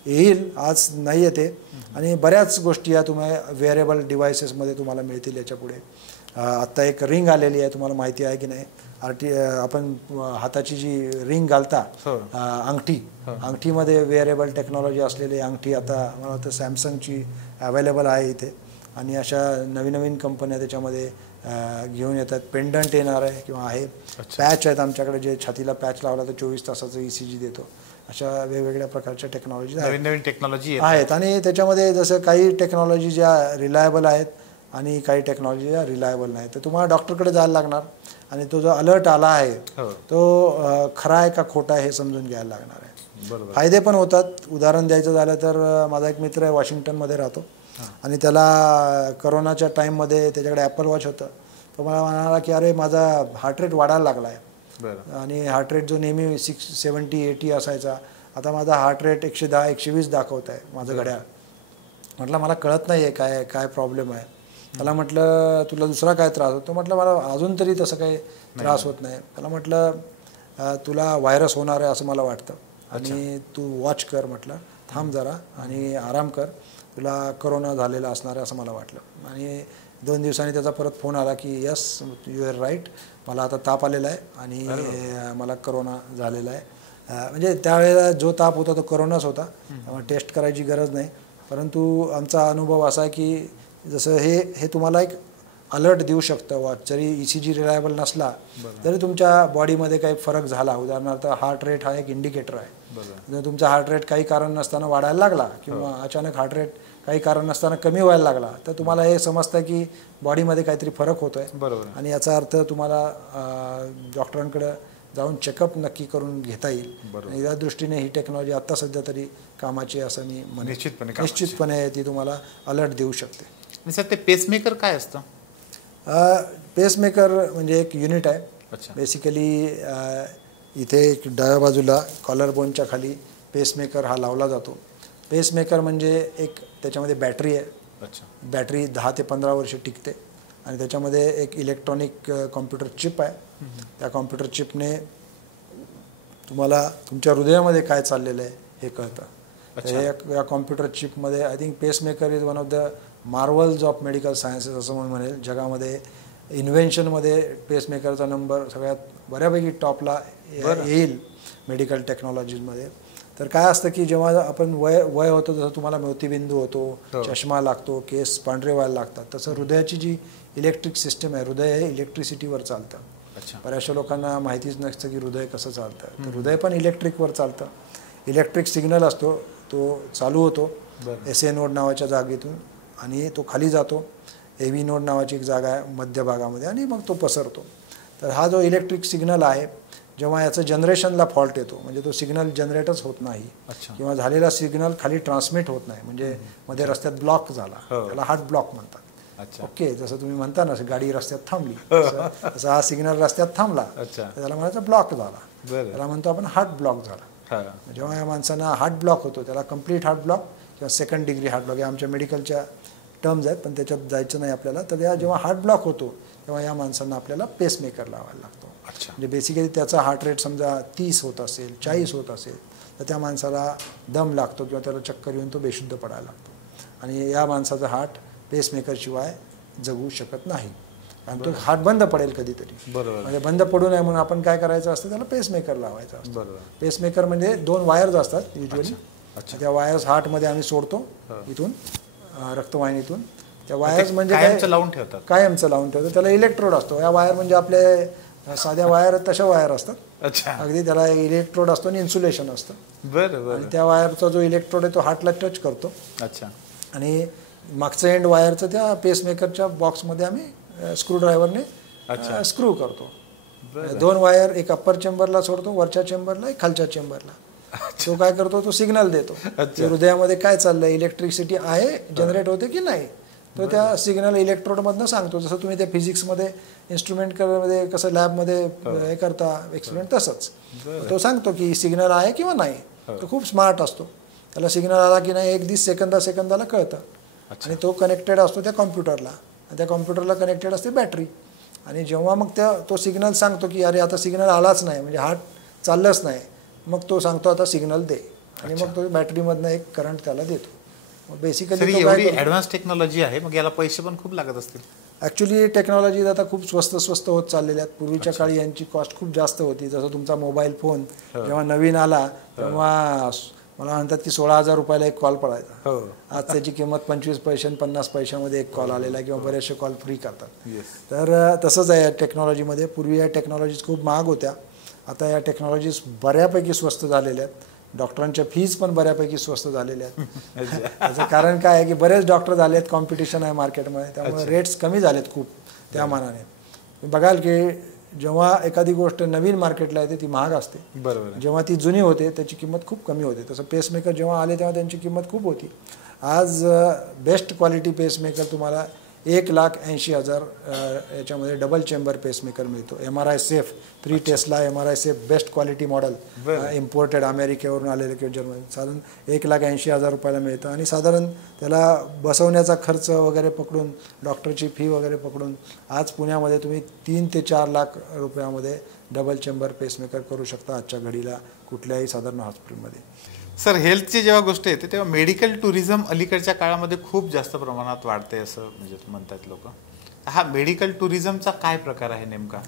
येईल, आज नाही येते. आणि बऱ्याच गोष्टी या तुम्हाला वेअरेबल डिव्हायसेसमध्ये तुम्हाला मिळतील याच्यापुढे. आत्ता एक रिंग आलेली आहे, तुम्हाला माहिती आहे की नाही, आपण हाताची जी रिंग घालता, अंगठीमध्ये वेअरेबल टेक्नॉलॉजी असलेली अंगठी आता मला वाटतं सॅमसंगची अवेलेबल आहे इथे. आणि अशा नवीन नवीन कंपन्या त्याच्यामध्ये घेऊन येतात. पेंडंट येणार आहे किंवा आहे, पॅच आहेत आमच्याकडे, जे छातीला पॅच लावला तर 24 तासाचं ECG देतो. अशा वेगवेगळ्या प्रकारच्या टेक्नॉलॉजी नवीन टेक्नॉलॉजी आहेत. आणि त्याच्यामध्ये जसं काही टेक्नॉलॉजी ज्या रिलायबल आहेत आणि काही टेक्नॉलॉजी ज्या रिलायबल नाही, तर तुम्हाला डॉक्टरकडे जायला लागणार आणि तो जो अलर्ट आला आहे तो खरा आहे का खोटा आहे हे समजून घ्यायला लागणार आहे. फायदे पण होतात. उदाहरण द्यायचं झालं तर माझा एक मित्र आहे, वॉशिंग्टनमध्ये राहतो, आणि त्याला करोनाच्या टाईममध्ये त्याच्याकडे ॲपल वॉच होतं. तो मला म्हणाला की अरे माझा हार्ट रेट वाढायला लागला आहे, आणि हार्ट रेट जो नेहमी 70-80 असायचा, आता माझा हार्ट रेट 110-120 दाखवत आहे माझं घड्याळ. म्हटलं मला कळत नाही आहे काय प्रॉब्लेम आहे. त्याला म्हटलं तुला दुसरा काय त्रास होतो? म्हटलं मला अजून तरी तसं काही त्रास होत नाही. त्याला म्हटलं तुला व्हायरस होणार आहे असं मला वाटतं, आणि तू वॉच कर, म्हटलं थांब जरा आणि आराम कर, तुला करोना झालेला असणार आहे असं मला वाटलं. आणि 2 दिवसांनी त्याचा परत फोन आला की यस यू आर राईट, मला आता ताप आलेला आहे आणि मला करोना झालेला आहे. म्हणजे त्यावेळेला जो ताप होता तो करोनाच होता, त्यामुळे टेस्ट करायची गरज नाही. परंतु आमचा अनुभव असा आहे की जसं हे तुम्हाला एक अलर्ट देऊ शकतं वॉच. जरी ECG रिलायबल नसला तरी तुमच्या बॉडीमध्ये काही फरक झाला, उदाहरणार्थ हार्ट रेट हा एक इंडिकेटर आहे. जर तुमचा हार्ट रेट काही कारण नसताना वाढायला लागला किंवा अचानक हार्ट रेट काही कारण नसताना कमी व्हायला लागला, तर तुम्हाला हे समजतं की बॉडीमध्ये काहीतरी फरक होतोय. आणि याचा अर्थ तुम्हाला डॉक्टरांकडे जाऊन चेकअप नक्की करून घेता येईल. आणि या दृष्टीने ही टेक्नॉलॉजी आत्ता सध्या तरी कामाची असं मी निश्चितपणे ती तुम्हाला अलर्ट देऊ शकते. सर ते पेसमेकर काय असतं? पेसमेकर म्हणजे एक युनिट आहे. बेसिकली इथे एक डाव्या बाजूला कॉलर बोनच्या खाली पेसमेकर हा लावला जातो. पेसमेकर म्हणजे एक त्याच्यामध्ये बॅटरी आहे, अच्छा. बॅटरी 10 ते 15 वर्ष टिकते आणि त्याच्यामध्ये एक इलेक्ट्रॉनिक कॉम्प्युटर चिप आहे. त्या कॉम्प्युटर चिपने तुम्हाला तुमच्या हृदयामध्ये काय चाललेलं आहे हे कळतं. तर या कॉम्प्युटर चिपमध्ये I think pacemaker is one of the Marvels of medical sciences असं म्हणेल. जगामध्ये इन्व्हेन्शनमध्ये पेसमेकरचा नंबर सगळ्यात बऱ्यापैकी टॉपला येईल मेडिकल टेक्नॉलॉजीजमध्ये. तर काय असतं की जेव्हा आपण वय होतं जसं तुम्हाला मोतीबिंदू होतो, चष्मा लागतो, केस पांढरे व्हायला लागतात, तसं हृदयाची जी इलेक्ट्रिक सिस्टम आहे, हृदय हे इलेक्ट्रिसिटीवर चालतं. बऱ्याचशा लोकांना माहितीच नसतं की हृदय कसं चालतं. तर हृदय पण इलेक्ट्रिकवर चालतं. इलेक्ट्रिक सिग्नल असतो, तो चालू होतो SA नोड नावाच्या जागेतून आणि तो खाली जातो. AV नोड नावाची एक जागा आहे मध्य भागामध्ये आणि मग तो पसरतो. तर हा जो इलेक्ट्रिक सिग्नल आहे, जेव्हा याचं जनरेशनला फॉल्ट येतो म्हणजे तो सिग्नल जनरेटच होत नाही किंवा झालेला सिग्नल खाली ट्रान्समिट होत नाही म्हणजे मध्ये रस्त्यात ब्लॉक झाला, त्याला हार्ट ब्लॉक म्हणतात. ओके, जसं तुम्ही म्हणता ना गाडी रस्त्यात थांबली तसं हा सिग्नल रस्त्यात थांबला त्याला म्हणायचं ब्लॉक झाला, त्याला म्हणतो आपण हार्ट ब्लॉक झाला. जेव्हा या माणसांना हार्ट ब्लॉक होतो त्याला कम्प्लीट हार्ट ब्लॉक किंवा सेकंड डिग्री हार्ट ब्लॉक, या आमच्या मेडिकलच्या टर्म्स आहेत पण त्याच्यात जायचं नाही आपल्याला. तर जेव्हा हार्ट ब्लॉक होतो तेव्हा या माणसांना आपल्याला पेसमेकर लावायला लागतो. म्हणजे बेसिकली त्याचा हार्ट रेट समजा 30 होत असेल, 40 होत असेल तर त्या माणसाला दम लागतो किंवा त्याला चक्कर येऊन तो बेशुद्ध पडायला लागतो आणि या माणसाचा हार्ट पेसमेकरशिवाय जगू शकत नाही आणि तो हार्ट बंद पडेल कधीतरी. म्हणजे बंद पडू नये म्हणून आपण काय करायचं असतं, त्याला पेसमेकर लावायचं असतं. पेसमेकर म्हणजे 2 वायर्स असतात युजली. त्या वायर्स हार्टमध्ये आम्ही सोडतो इथून रक्तवाहिनीतून. त्या वायर्स म्हणजे कायमचं लावून ठेवतात, कायमचं लावून ठेवतो. त्याला इलेक्ट्रोड असतो. या वायर म्हणजे आपले साध्या वायर तशा वायर असतात. अगदी त्याला इलेक्ट्रोड असतो आणि इन्सुलेशन असतं. आणि त्या वायरचा जो इलेक्ट्रोड आहे तो हार्टला टच करतो आणि मागचं एंड वायरचं त्या पेसमेकरच्या बॉक्समध्ये आम्ही स्क्रूड्रायव्हरने स्क्रू करतो. 2 वायर, एक अप्पर चेंबरला सोडतो वरच्या चेंबरला, एक खालच्या चेंबरला. तो काय करतो, तो सिग्नल देतो की हृदयामध्ये काय चाललंय, इलेक्ट्रिसिटी आहे, जनरेट होते की नाही. तो त्या सिग्नल इलेक्ट्रोडमधनं सांगतो. जसं तुम्ही त्या फिजिक्समध्ये इन्स्ट्रुमेंटमध्ये कसं लॅबमध्ये हे करता एक्सपेरिमेंट तसंच तो सांगतो की सिग्नल आहे किंवा नाही. तो खूप स्मार्ट असतो. त्याला सिग्नल आला की नाही 1 सेकंदाला कळतं आणि तो कनेक्टेड असतो त्या कॉम्प्युटरला आणि त्या कॉम्प्युटरला कनेक्टेड असते बॅटरी. आणि जेव्हा मग तो सिग्नल सांगतो की अरे आता सिग्नल आलाच नाही म्हणजे हार्ट चाललंच नाही, मग तो सांगतो आता सिग्नल दे आणि मग तो बॅटरीमधनं एक करंट त्याला देतो. बेसिकली एवढी ॲडव्हान्स टेक्नॉलॉजी आहे, मग याला पैसे पण खूप लागत असतील. ॲक्च्युली टेक्नॉलॉजी आता खूप स्वस्त होत चाललेल्या आहेत. पूर्वीच्या काळी यांची कॉस्ट खूप जास्त होती. जसं तुमचा मोबाईल फोन जेव्हा नवीन आला तेव्हा मला म्हणतात की 16,000 रुपयाला एक कॉल पडायचा. आज त्याची किंमत 25 पैसे 50 पैशामध्ये एक कॉल आलेला आहे किंवा बरेचसे कॉल फ्री करतात. तर तसंच आहे या टेक्नॉलॉजीमध्ये. पूर्वी या टेक्नॉलॉजीज खूप महाग होत्या, आता या टेक्नॉलॉजीज बऱ्यापैकी स्वस्त झालेल्या आहेत. डॉक्टरांच्या फीज पण बऱ्यापैकी स्वस्त झालेल्या आहेत. त्याचं कारण काय आहे की बरेच डॉक्टर झाले आहेत, कॉम्पिटिशन आहे मार्केटमध्ये, त्यामुळे रेट्स कमी झालेत खूप त्या मानाने. बघाल की जेव्हा एखादी गोष्ट नवीन मार्केटला येते ती महाग असते, जेव्हा ती जुनी होते त्याची किंमत खूप कमी होते. तसं पेसमेकर जेव्हा आले तेव्हा त्यांची किंमत खूप होती. आज बेस्ट क्वालिटी पेसमेकर तुम्हाला 1,80,000 याच्यामध्ये डबल चेंबर पेसमेकर मिळतो. MRI safe 3 tesla MRI safe best quality model imported अमेरिकेवरून आलेलं किंवा जर्मनी, साधारण 1,80,000 रुपयाला मिळतं. आणि साधारण त्याला बसवण्याचा खर्च वगैरे पकडून, डॉक्टरची फी वगैरे पकडून आज पुण्यामध्ये तुम्ही 3 ते 4 लाख रुपयामध्ये डबल चेंबर पेसमेकर करू शकता आजच्या घडीला कुठल्याही साधारण हॉस्पिटलमध्ये. सर, हेल्थची जेव्हा गोष्ट येते तेव्हा मेडिकल टुरिझम अलीकडच्या काळामध्ये खूप जास्त प्रमाणात वाढते असं म्हणजे म्हणतात लोक. हा मेडिकल टुरिझमचा काय प्रकार आहे नेमका?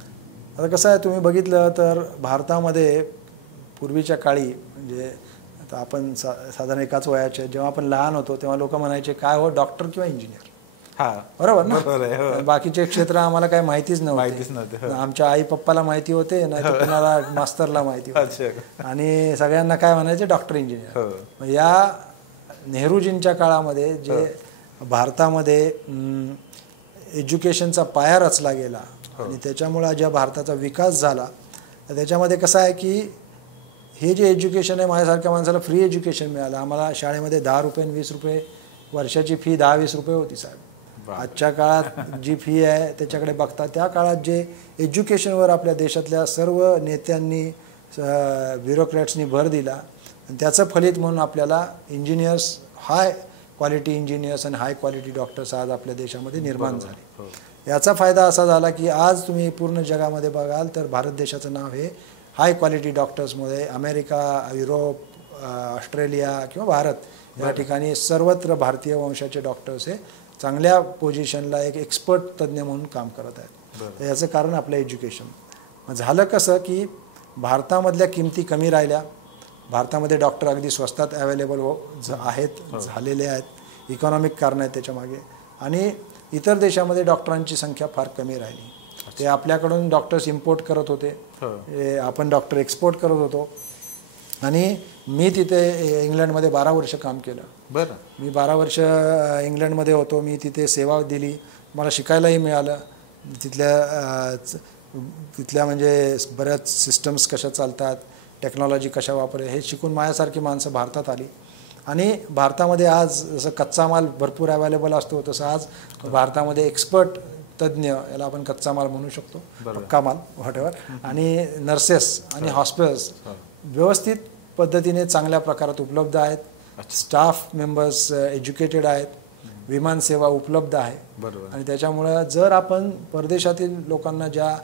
आता कसं आहे, तुम्ही बघितलं तर भारतामध्ये पूर्वीच्या काळी म्हणजे आता आपण साधारण एकाच वयाचे, जेव्हा आपण लहान होतो तेव्हा लोक म्हणायचे काय हो डॉक्टर किंवा इंजिनियर. बरोबर ना. बाकीचे क्षेत्र आम्हाला काही माहितीच नव्हते. आमच्या आई पप्पाला माहिती होते, नाही तर कोणाला मास्तरला माहिती होते. आणि सगळ्यांना काय म्हणायचे डॉक्टर इंजिनियर. या नेहरूजींच्या काळामध्ये जे भारतामध्ये एज्युकेशनचा पाया रचला गेला आणि त्याच्यामुळे ज्या भारताचा विकास झाला, त्याच्यामध्ये कसं आहे की हे जे एज्युकेशन आहे, माझ्यासारख्या माणसाला फ्री एज्युकेशन मिळालं. आम्हाला शाळेमध्ये 10 रुपये आणि 20 रुपये वर्षाची फी 10-20 रुपये होती साहेब. आजच्या काळात जी फी आहे त्याच्याकडे बघता, त्या काळात जे एज्युकेशनवर आपल्या देशातल्या सर्व नेत्यांनी ब्युरोक्रॅट्सनी भर दिला आणि त्याचं फलित म्हणून आपल्याला इंजिनियर्स हाय क्वालिटी इंजिनियर्स आणि हाय क्वालिटी डॉक्टर्स आज आपल्या देशामध्ये निर्माण झाले. याचा फायदा असा झाला की आज तुम्ही पूर्ण जगामध्ये बघाल तर भारत देशाचं नाव हे हाय क्वालिटी डॉक्टर्समध्ये अमेरिका, युरोप, ऑस्ट्रेलिया किंवा भारत या ठिकाणी सर्वत्र भारतीय वंशाचे डॉक्टर्स हे चांगल्या पोझिशनला एक एक्सपर्ट तज्ज्ञ म्हणून काम करत आहेत. याचं कारण आपलं एज्युकेशन. झालं कसं की भारतामधल्या किमती कमी राहिल्या, भारतामध्ये डॉक्टर अगदी स्वस्तात अवेलेबल आहेत, झालेले आहेत, इकॉनॉमिक कारण आहेत त्याच्यामागे, आणि इतर देशामध्ये डॉक्टरांची संख्या फार कमी राहिली. ते आपल्याकडून डॉक्टर्स इम्पोर्ट करत होते, आपण डॉक्टर एक्सपोर्ट करत होतो. आणि मी तिथे इंग्लंडमध्ये 12 वर्ष काम केलं. बरं. मी 12 वर्ष इंग्लंडमध्ये होतो. मी तिथे सेवा दिली, मला शिकायलाही मिळालं. तिथल्या म्हणजे बऱ्याच सिस्टम्स कशा चालतात, टेक्नॉलॉजी कशा वापरे हे शिकून माझ्यासारखी माणसं भारतात आली. आणि भारतामध्ये आज जसं कच्चा माल भरपूर अवेलेबल असतो तसं आज भारतामध्ये एक्सपर्ट तज्ज्ञ, याला आपण कच्चा माल म्हणू शकतो, पक्का माल व्हॉटएव्हर, आणि नर्सेस आणि हॉस्पिटल्स व्यवस्थित पद्धतीने चांगल्या प्रकारात उपलब्ध आहेत. स्टाफ मेंबर्स एज्युकेटेड आहेत, विमानसेवा उपलब्ध आहे. आणि त्याच्यामुळं जर आपण परदेशातील लोकांना ज्या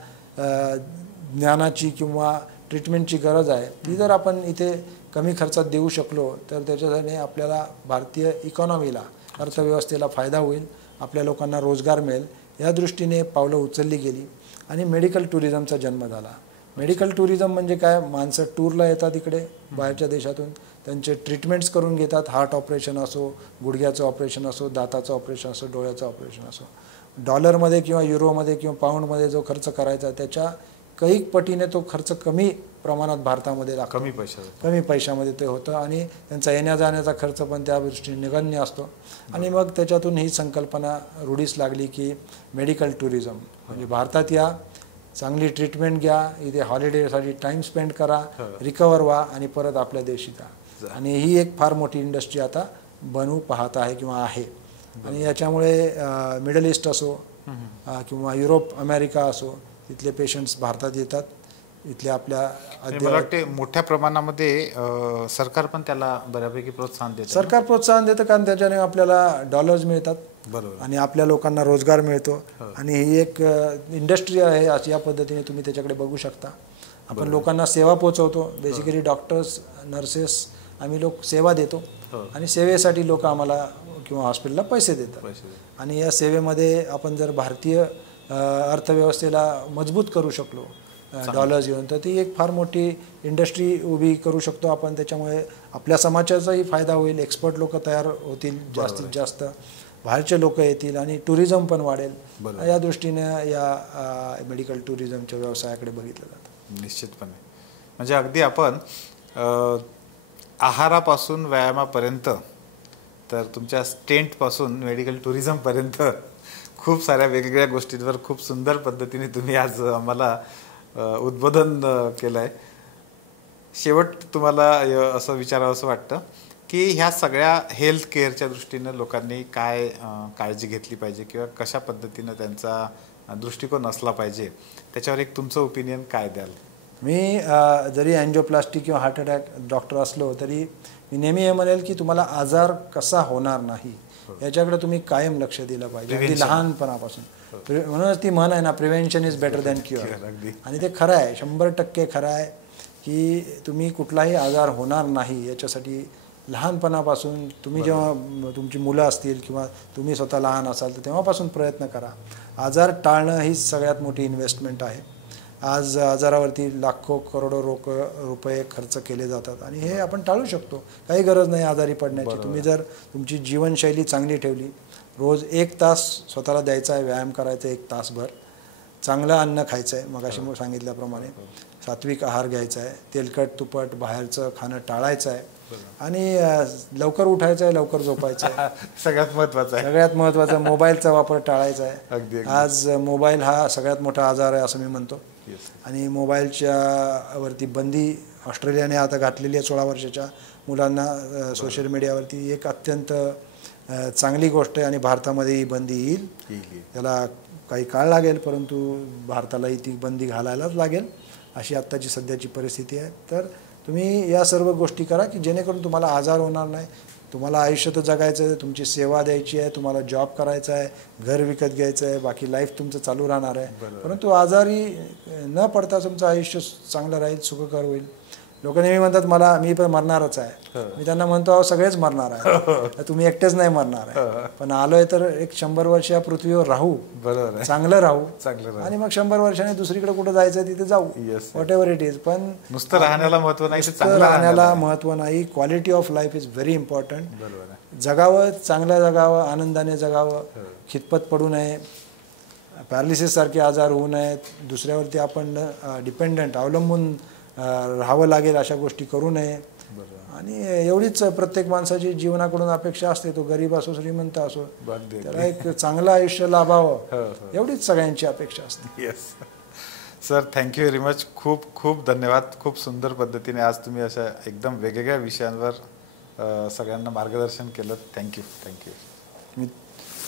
ज्ञानाची किंवा ट्रीटमेंटची गरज आहे ती जर आपण इथे कमी खर्चात देऊ शकलो तर त्याच्याने आपल्याला भारतीय इकॉनॉमीला, अर्थव्यवस्थेला फायदा होईल, आपल्या लोकांना रोजगार मिळेल. या दृष्टीने पावलं उचलली गेली आणि मेडिकल टुरिझमचा जन्म झाला. मेडिकल टुरिझम म्हणजे काय, माणसं टूरला येतात इकडे बाहेरच्या देशातून, त्यांचे ट्रीटमेंट्स करून घेतात. हार्ट ऑपरेशन असो, गुडघ्याचं ऑपरेशन असो, दाताचं ऑपरेशन असो, डोळ्याचं ऑपरेशन असो. डॉलरमध्ये किंवा युरोमध्ये किंवा पाऊंडमध्ये जो खर्च करायचा त्याच्या कैक पटीने तो खर्च कमी प्रमाणात भारतामध्ये लागतो, कमी पैशामध्ये ते होतं. आणि त्यांचा येण्या जाण्याचा खर्च पण त्या दृष्टीने नगण्य असतो. आणि मग त्याच्यातून ही संकल्पना रूढीस लागली की मेडिकल टुरिझम म्हणजे भारतात या, चांगली ट्रीटमेंट घ्या, इथे हॉलिडेसाठी टाईम स्पेंड करा, रिकवर व्हा आणि परत आपल्या देशी जा. आणि ही एक फार मोठी इंडस्ट्री आता बनू पाहत आहे किंवा आहे. आणि याच्यामुळे मिडल ईस्ट असो किंवा युरोप, अमेरिका असो, तिथले पेशंट्स भारतात येतात. इथल्या आपल्या मला वाटते मोठ्या प्रमाणामध्ये सरकार पण त्याला बऱ्यापैकी प्रोत्साहन देतं. सरकार प्रोत्साहन देतं कारण त्याच्याने आपल्याला डॉलर्स मिळतात. बरोबर. आणि आपल्या लोकांना रोजगार मिळतो. आणि ही एक इंडस्ट्री आहे, अशी या पद्धतीने तुम्ही त्याच्याकडे बघू शकता. आपण लोकांना सेवा पोचवतो. बेसिकली डॉक्टर्स, नर्सेस, आम्ही लोक सेवा देतो आणि सेवेसाठी लोक आम्हाला किंवा हॉस्पिटलला पैसे देतात. आणि या सेवेमध्ये आपण जर भारतीय अर्थव्यवस्थेला मजबूत करू शकलो डॉलर्स येऊन, तर ती एक फार मोठी इंडस्ट्री उभी करू शकतो आपण. त्याच्यामुळे आपल्या समाजाचाही फायदा होईल, एक्सपर्ट लोक तयार होतील जास्तीत जास्त, बाहेरचे लोक येतील आणि टुरिझम पण वाढेल. या दृष्टीने या मेडिकल टुरिझमच्या व्यवसायाकडे बघितलं जातं. निश्चितपणे. म्हणजे अगदी आपण आहारापासून व्यायामापर्यंत तर तुमच्या स्टेंटपासून मेडिकल टुरिझमपर्यंत खूप साऱ्या वेगवेगळ्या गोष्टींवर खूप सुंदर पद्धतीने तुम्ही आज आम्हाला उद्बोधन केलं आहे. शेवट तुम्हाला असं विचारावं असं वाटतं की ह्या सगळ्या हेल्थ केअरच्या दृष्टीनं लोकांनी काय काळजी घेतली पाहिजे किंवा कशा पद्धतीनं त्यांचा दृष्टिकोन असला पाहिजे, त्याच्यावर एक तुमचं ओपिनियन काय द्याल? मी जरी अँजिओप्लास्टी किंवा हार्ट अटॅक डॉक्टर असलो तरी मी नेहमी हे म्हणेल की तुम्हाला आजार कसा होणार नाही याच्याकडे तुम्ही कायम लक्ष दिलं पाहिजे, अगदी लहानपणापासून. म्हणूनच ती म्हण आहे ना, prevention is better than cure. आणि ते खरं आहे, 100% खरं आहे की तुम्ही कुठलाही आजार होणार नाही याच्यासाठी लहानपणापासून तुम्ही जेव्हा तुमची मुलं असतील किंवा तुम्ही स्वतः लहान असाल तर तेव्हापासून प्रयत्न करा. आजार टाळणं ही सगळ्यात मोठी इन्व्हेस्टमेंट आहे. आज आजारावरती लाखो करोडो रुपये खर्च केले जातात आणि हे आपण टाळू शकतो. काही गरज नाही आजारी पडण्याची. तुम्ही जर तुमची जीवनशैली चांगली ठेवली, रोज 1 तास स्वतःला द्यायचा आहे, व्यायाम करायचा 1 तासभर, चांगलं अन्न खायचं आहे, मगाशी सांगितल्याप्रमाणे सात्विक आहार घ्यायचा आहे, तेलकट तुपट बाहेरचं खाणं टाळायचं आहे आणि लवकर उठायचं आहे, लवकर झोपायचं आहे. सगळ्यात महत्त्वाचं मोबाईलचा वापर टाळायचा आहे. आज मोबाईल हा सगळ्यात मोठा आजार आहे असं मी म्हणतो. आणि मोबाईलच्या वरती बंदी ऑस्ट्रेलियाने आता घातलेली आहे 16 वर्षाच्या मुलांना सोशल मीडियावरती. एक अत्यंत चांगली गोष्ट आहे आणि भारतामध्ये ही बंदी येईल. त्याला काही काळ लागेल परंतु भारतालाही ती बंदी घालायलाच लागेल अशी आत्ताची सध्याची परिस्थिती आहे. तर तुम्ही या सर्व गोष्टी करा की जेणेकरून तुम्हाला आजार होणार नाही. तुम्हाला आयुष्य तर जगायचं आहे, तुमची सेवा द्यायची आहे, तुम्हाला जॉब करायचा आहे, घर विकत घ्यायचं आहे, बाकी लाईफ तुमचं चालू राहणार आहे. परंतु आजारी न पडता तुमचं आयुष्य चांगलं राहील, सुखकर होईल. लोक नेहमी म्हणतात मी पण मरणारच आहे. मी त्यांना म्हणतो अहो सगळेच मरणार आहे, तुम्ही एकटेच नाही मरणार आहे. पण आलोय तर एक 100 वर्ष या पृथ्वीवर राहू, बरोबर, चांगलं राहू, आणि मग 100 वर्षाने दुसरीकडे कुठे जायचं तिथे जाऊ, व्हॉट एव्हर इट इज. पण नुसतं राहण्याला महत्व नाही, राहण्याला महत्व नाही. Quality of life is very important. जगावं, चांगलं जगावं, आनंदाने जगावं, खितपत पडू नये, पॅरालिसिस सारखे आजार होऊ नयेत, दुसऱ्यावरती आपण डिपेंडंट अवलंबून राहावं लागेल अशा गोष्टी करू नये. आणि एवढीच प्रत्येक माणसाची जीवनाकडून अपेक्षा असते, तो गरीब असो श्रीमंत असो, त्याला एक चांगलं आयुष्य लाभावं, एवढीच सगळ्यांची अपेक्षा असते. Yes sir, thank you very much. खूप खूप धन्यवाद. खूप सुंदर पद्धतीने आज तुम्ही अशा एकदम वेगवेगळ्या विषयांवर सगळ्यांना मार्गदर्शन केलं. थँक्यू.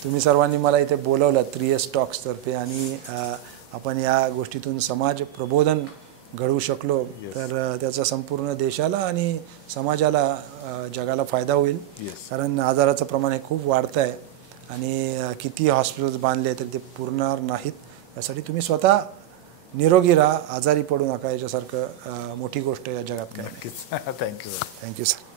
तुम्ही सर्वांनी मला इथे बोलवलं 3S टॉक्स तर्फे, आणि आपण या गोष्टीतून समाज प्रबोधन घडवू शकलो तर त्याचा संपूर्ण देशाला आणि समाजाला, जगाला फायदा होईल. कारण आजाराचं प्रमाण हे खूप वाढतं आहे, आणि किती हॉस्पिटल्स बांधले तर ते पुरणार नाहीत. यासाठी तुम्ही स्वतः निरोगी राहा, आजारी पडू नका. याच्यासारखं मोठी गोष्ट या जगात काय. नक्कीच. Thank you thank you sir.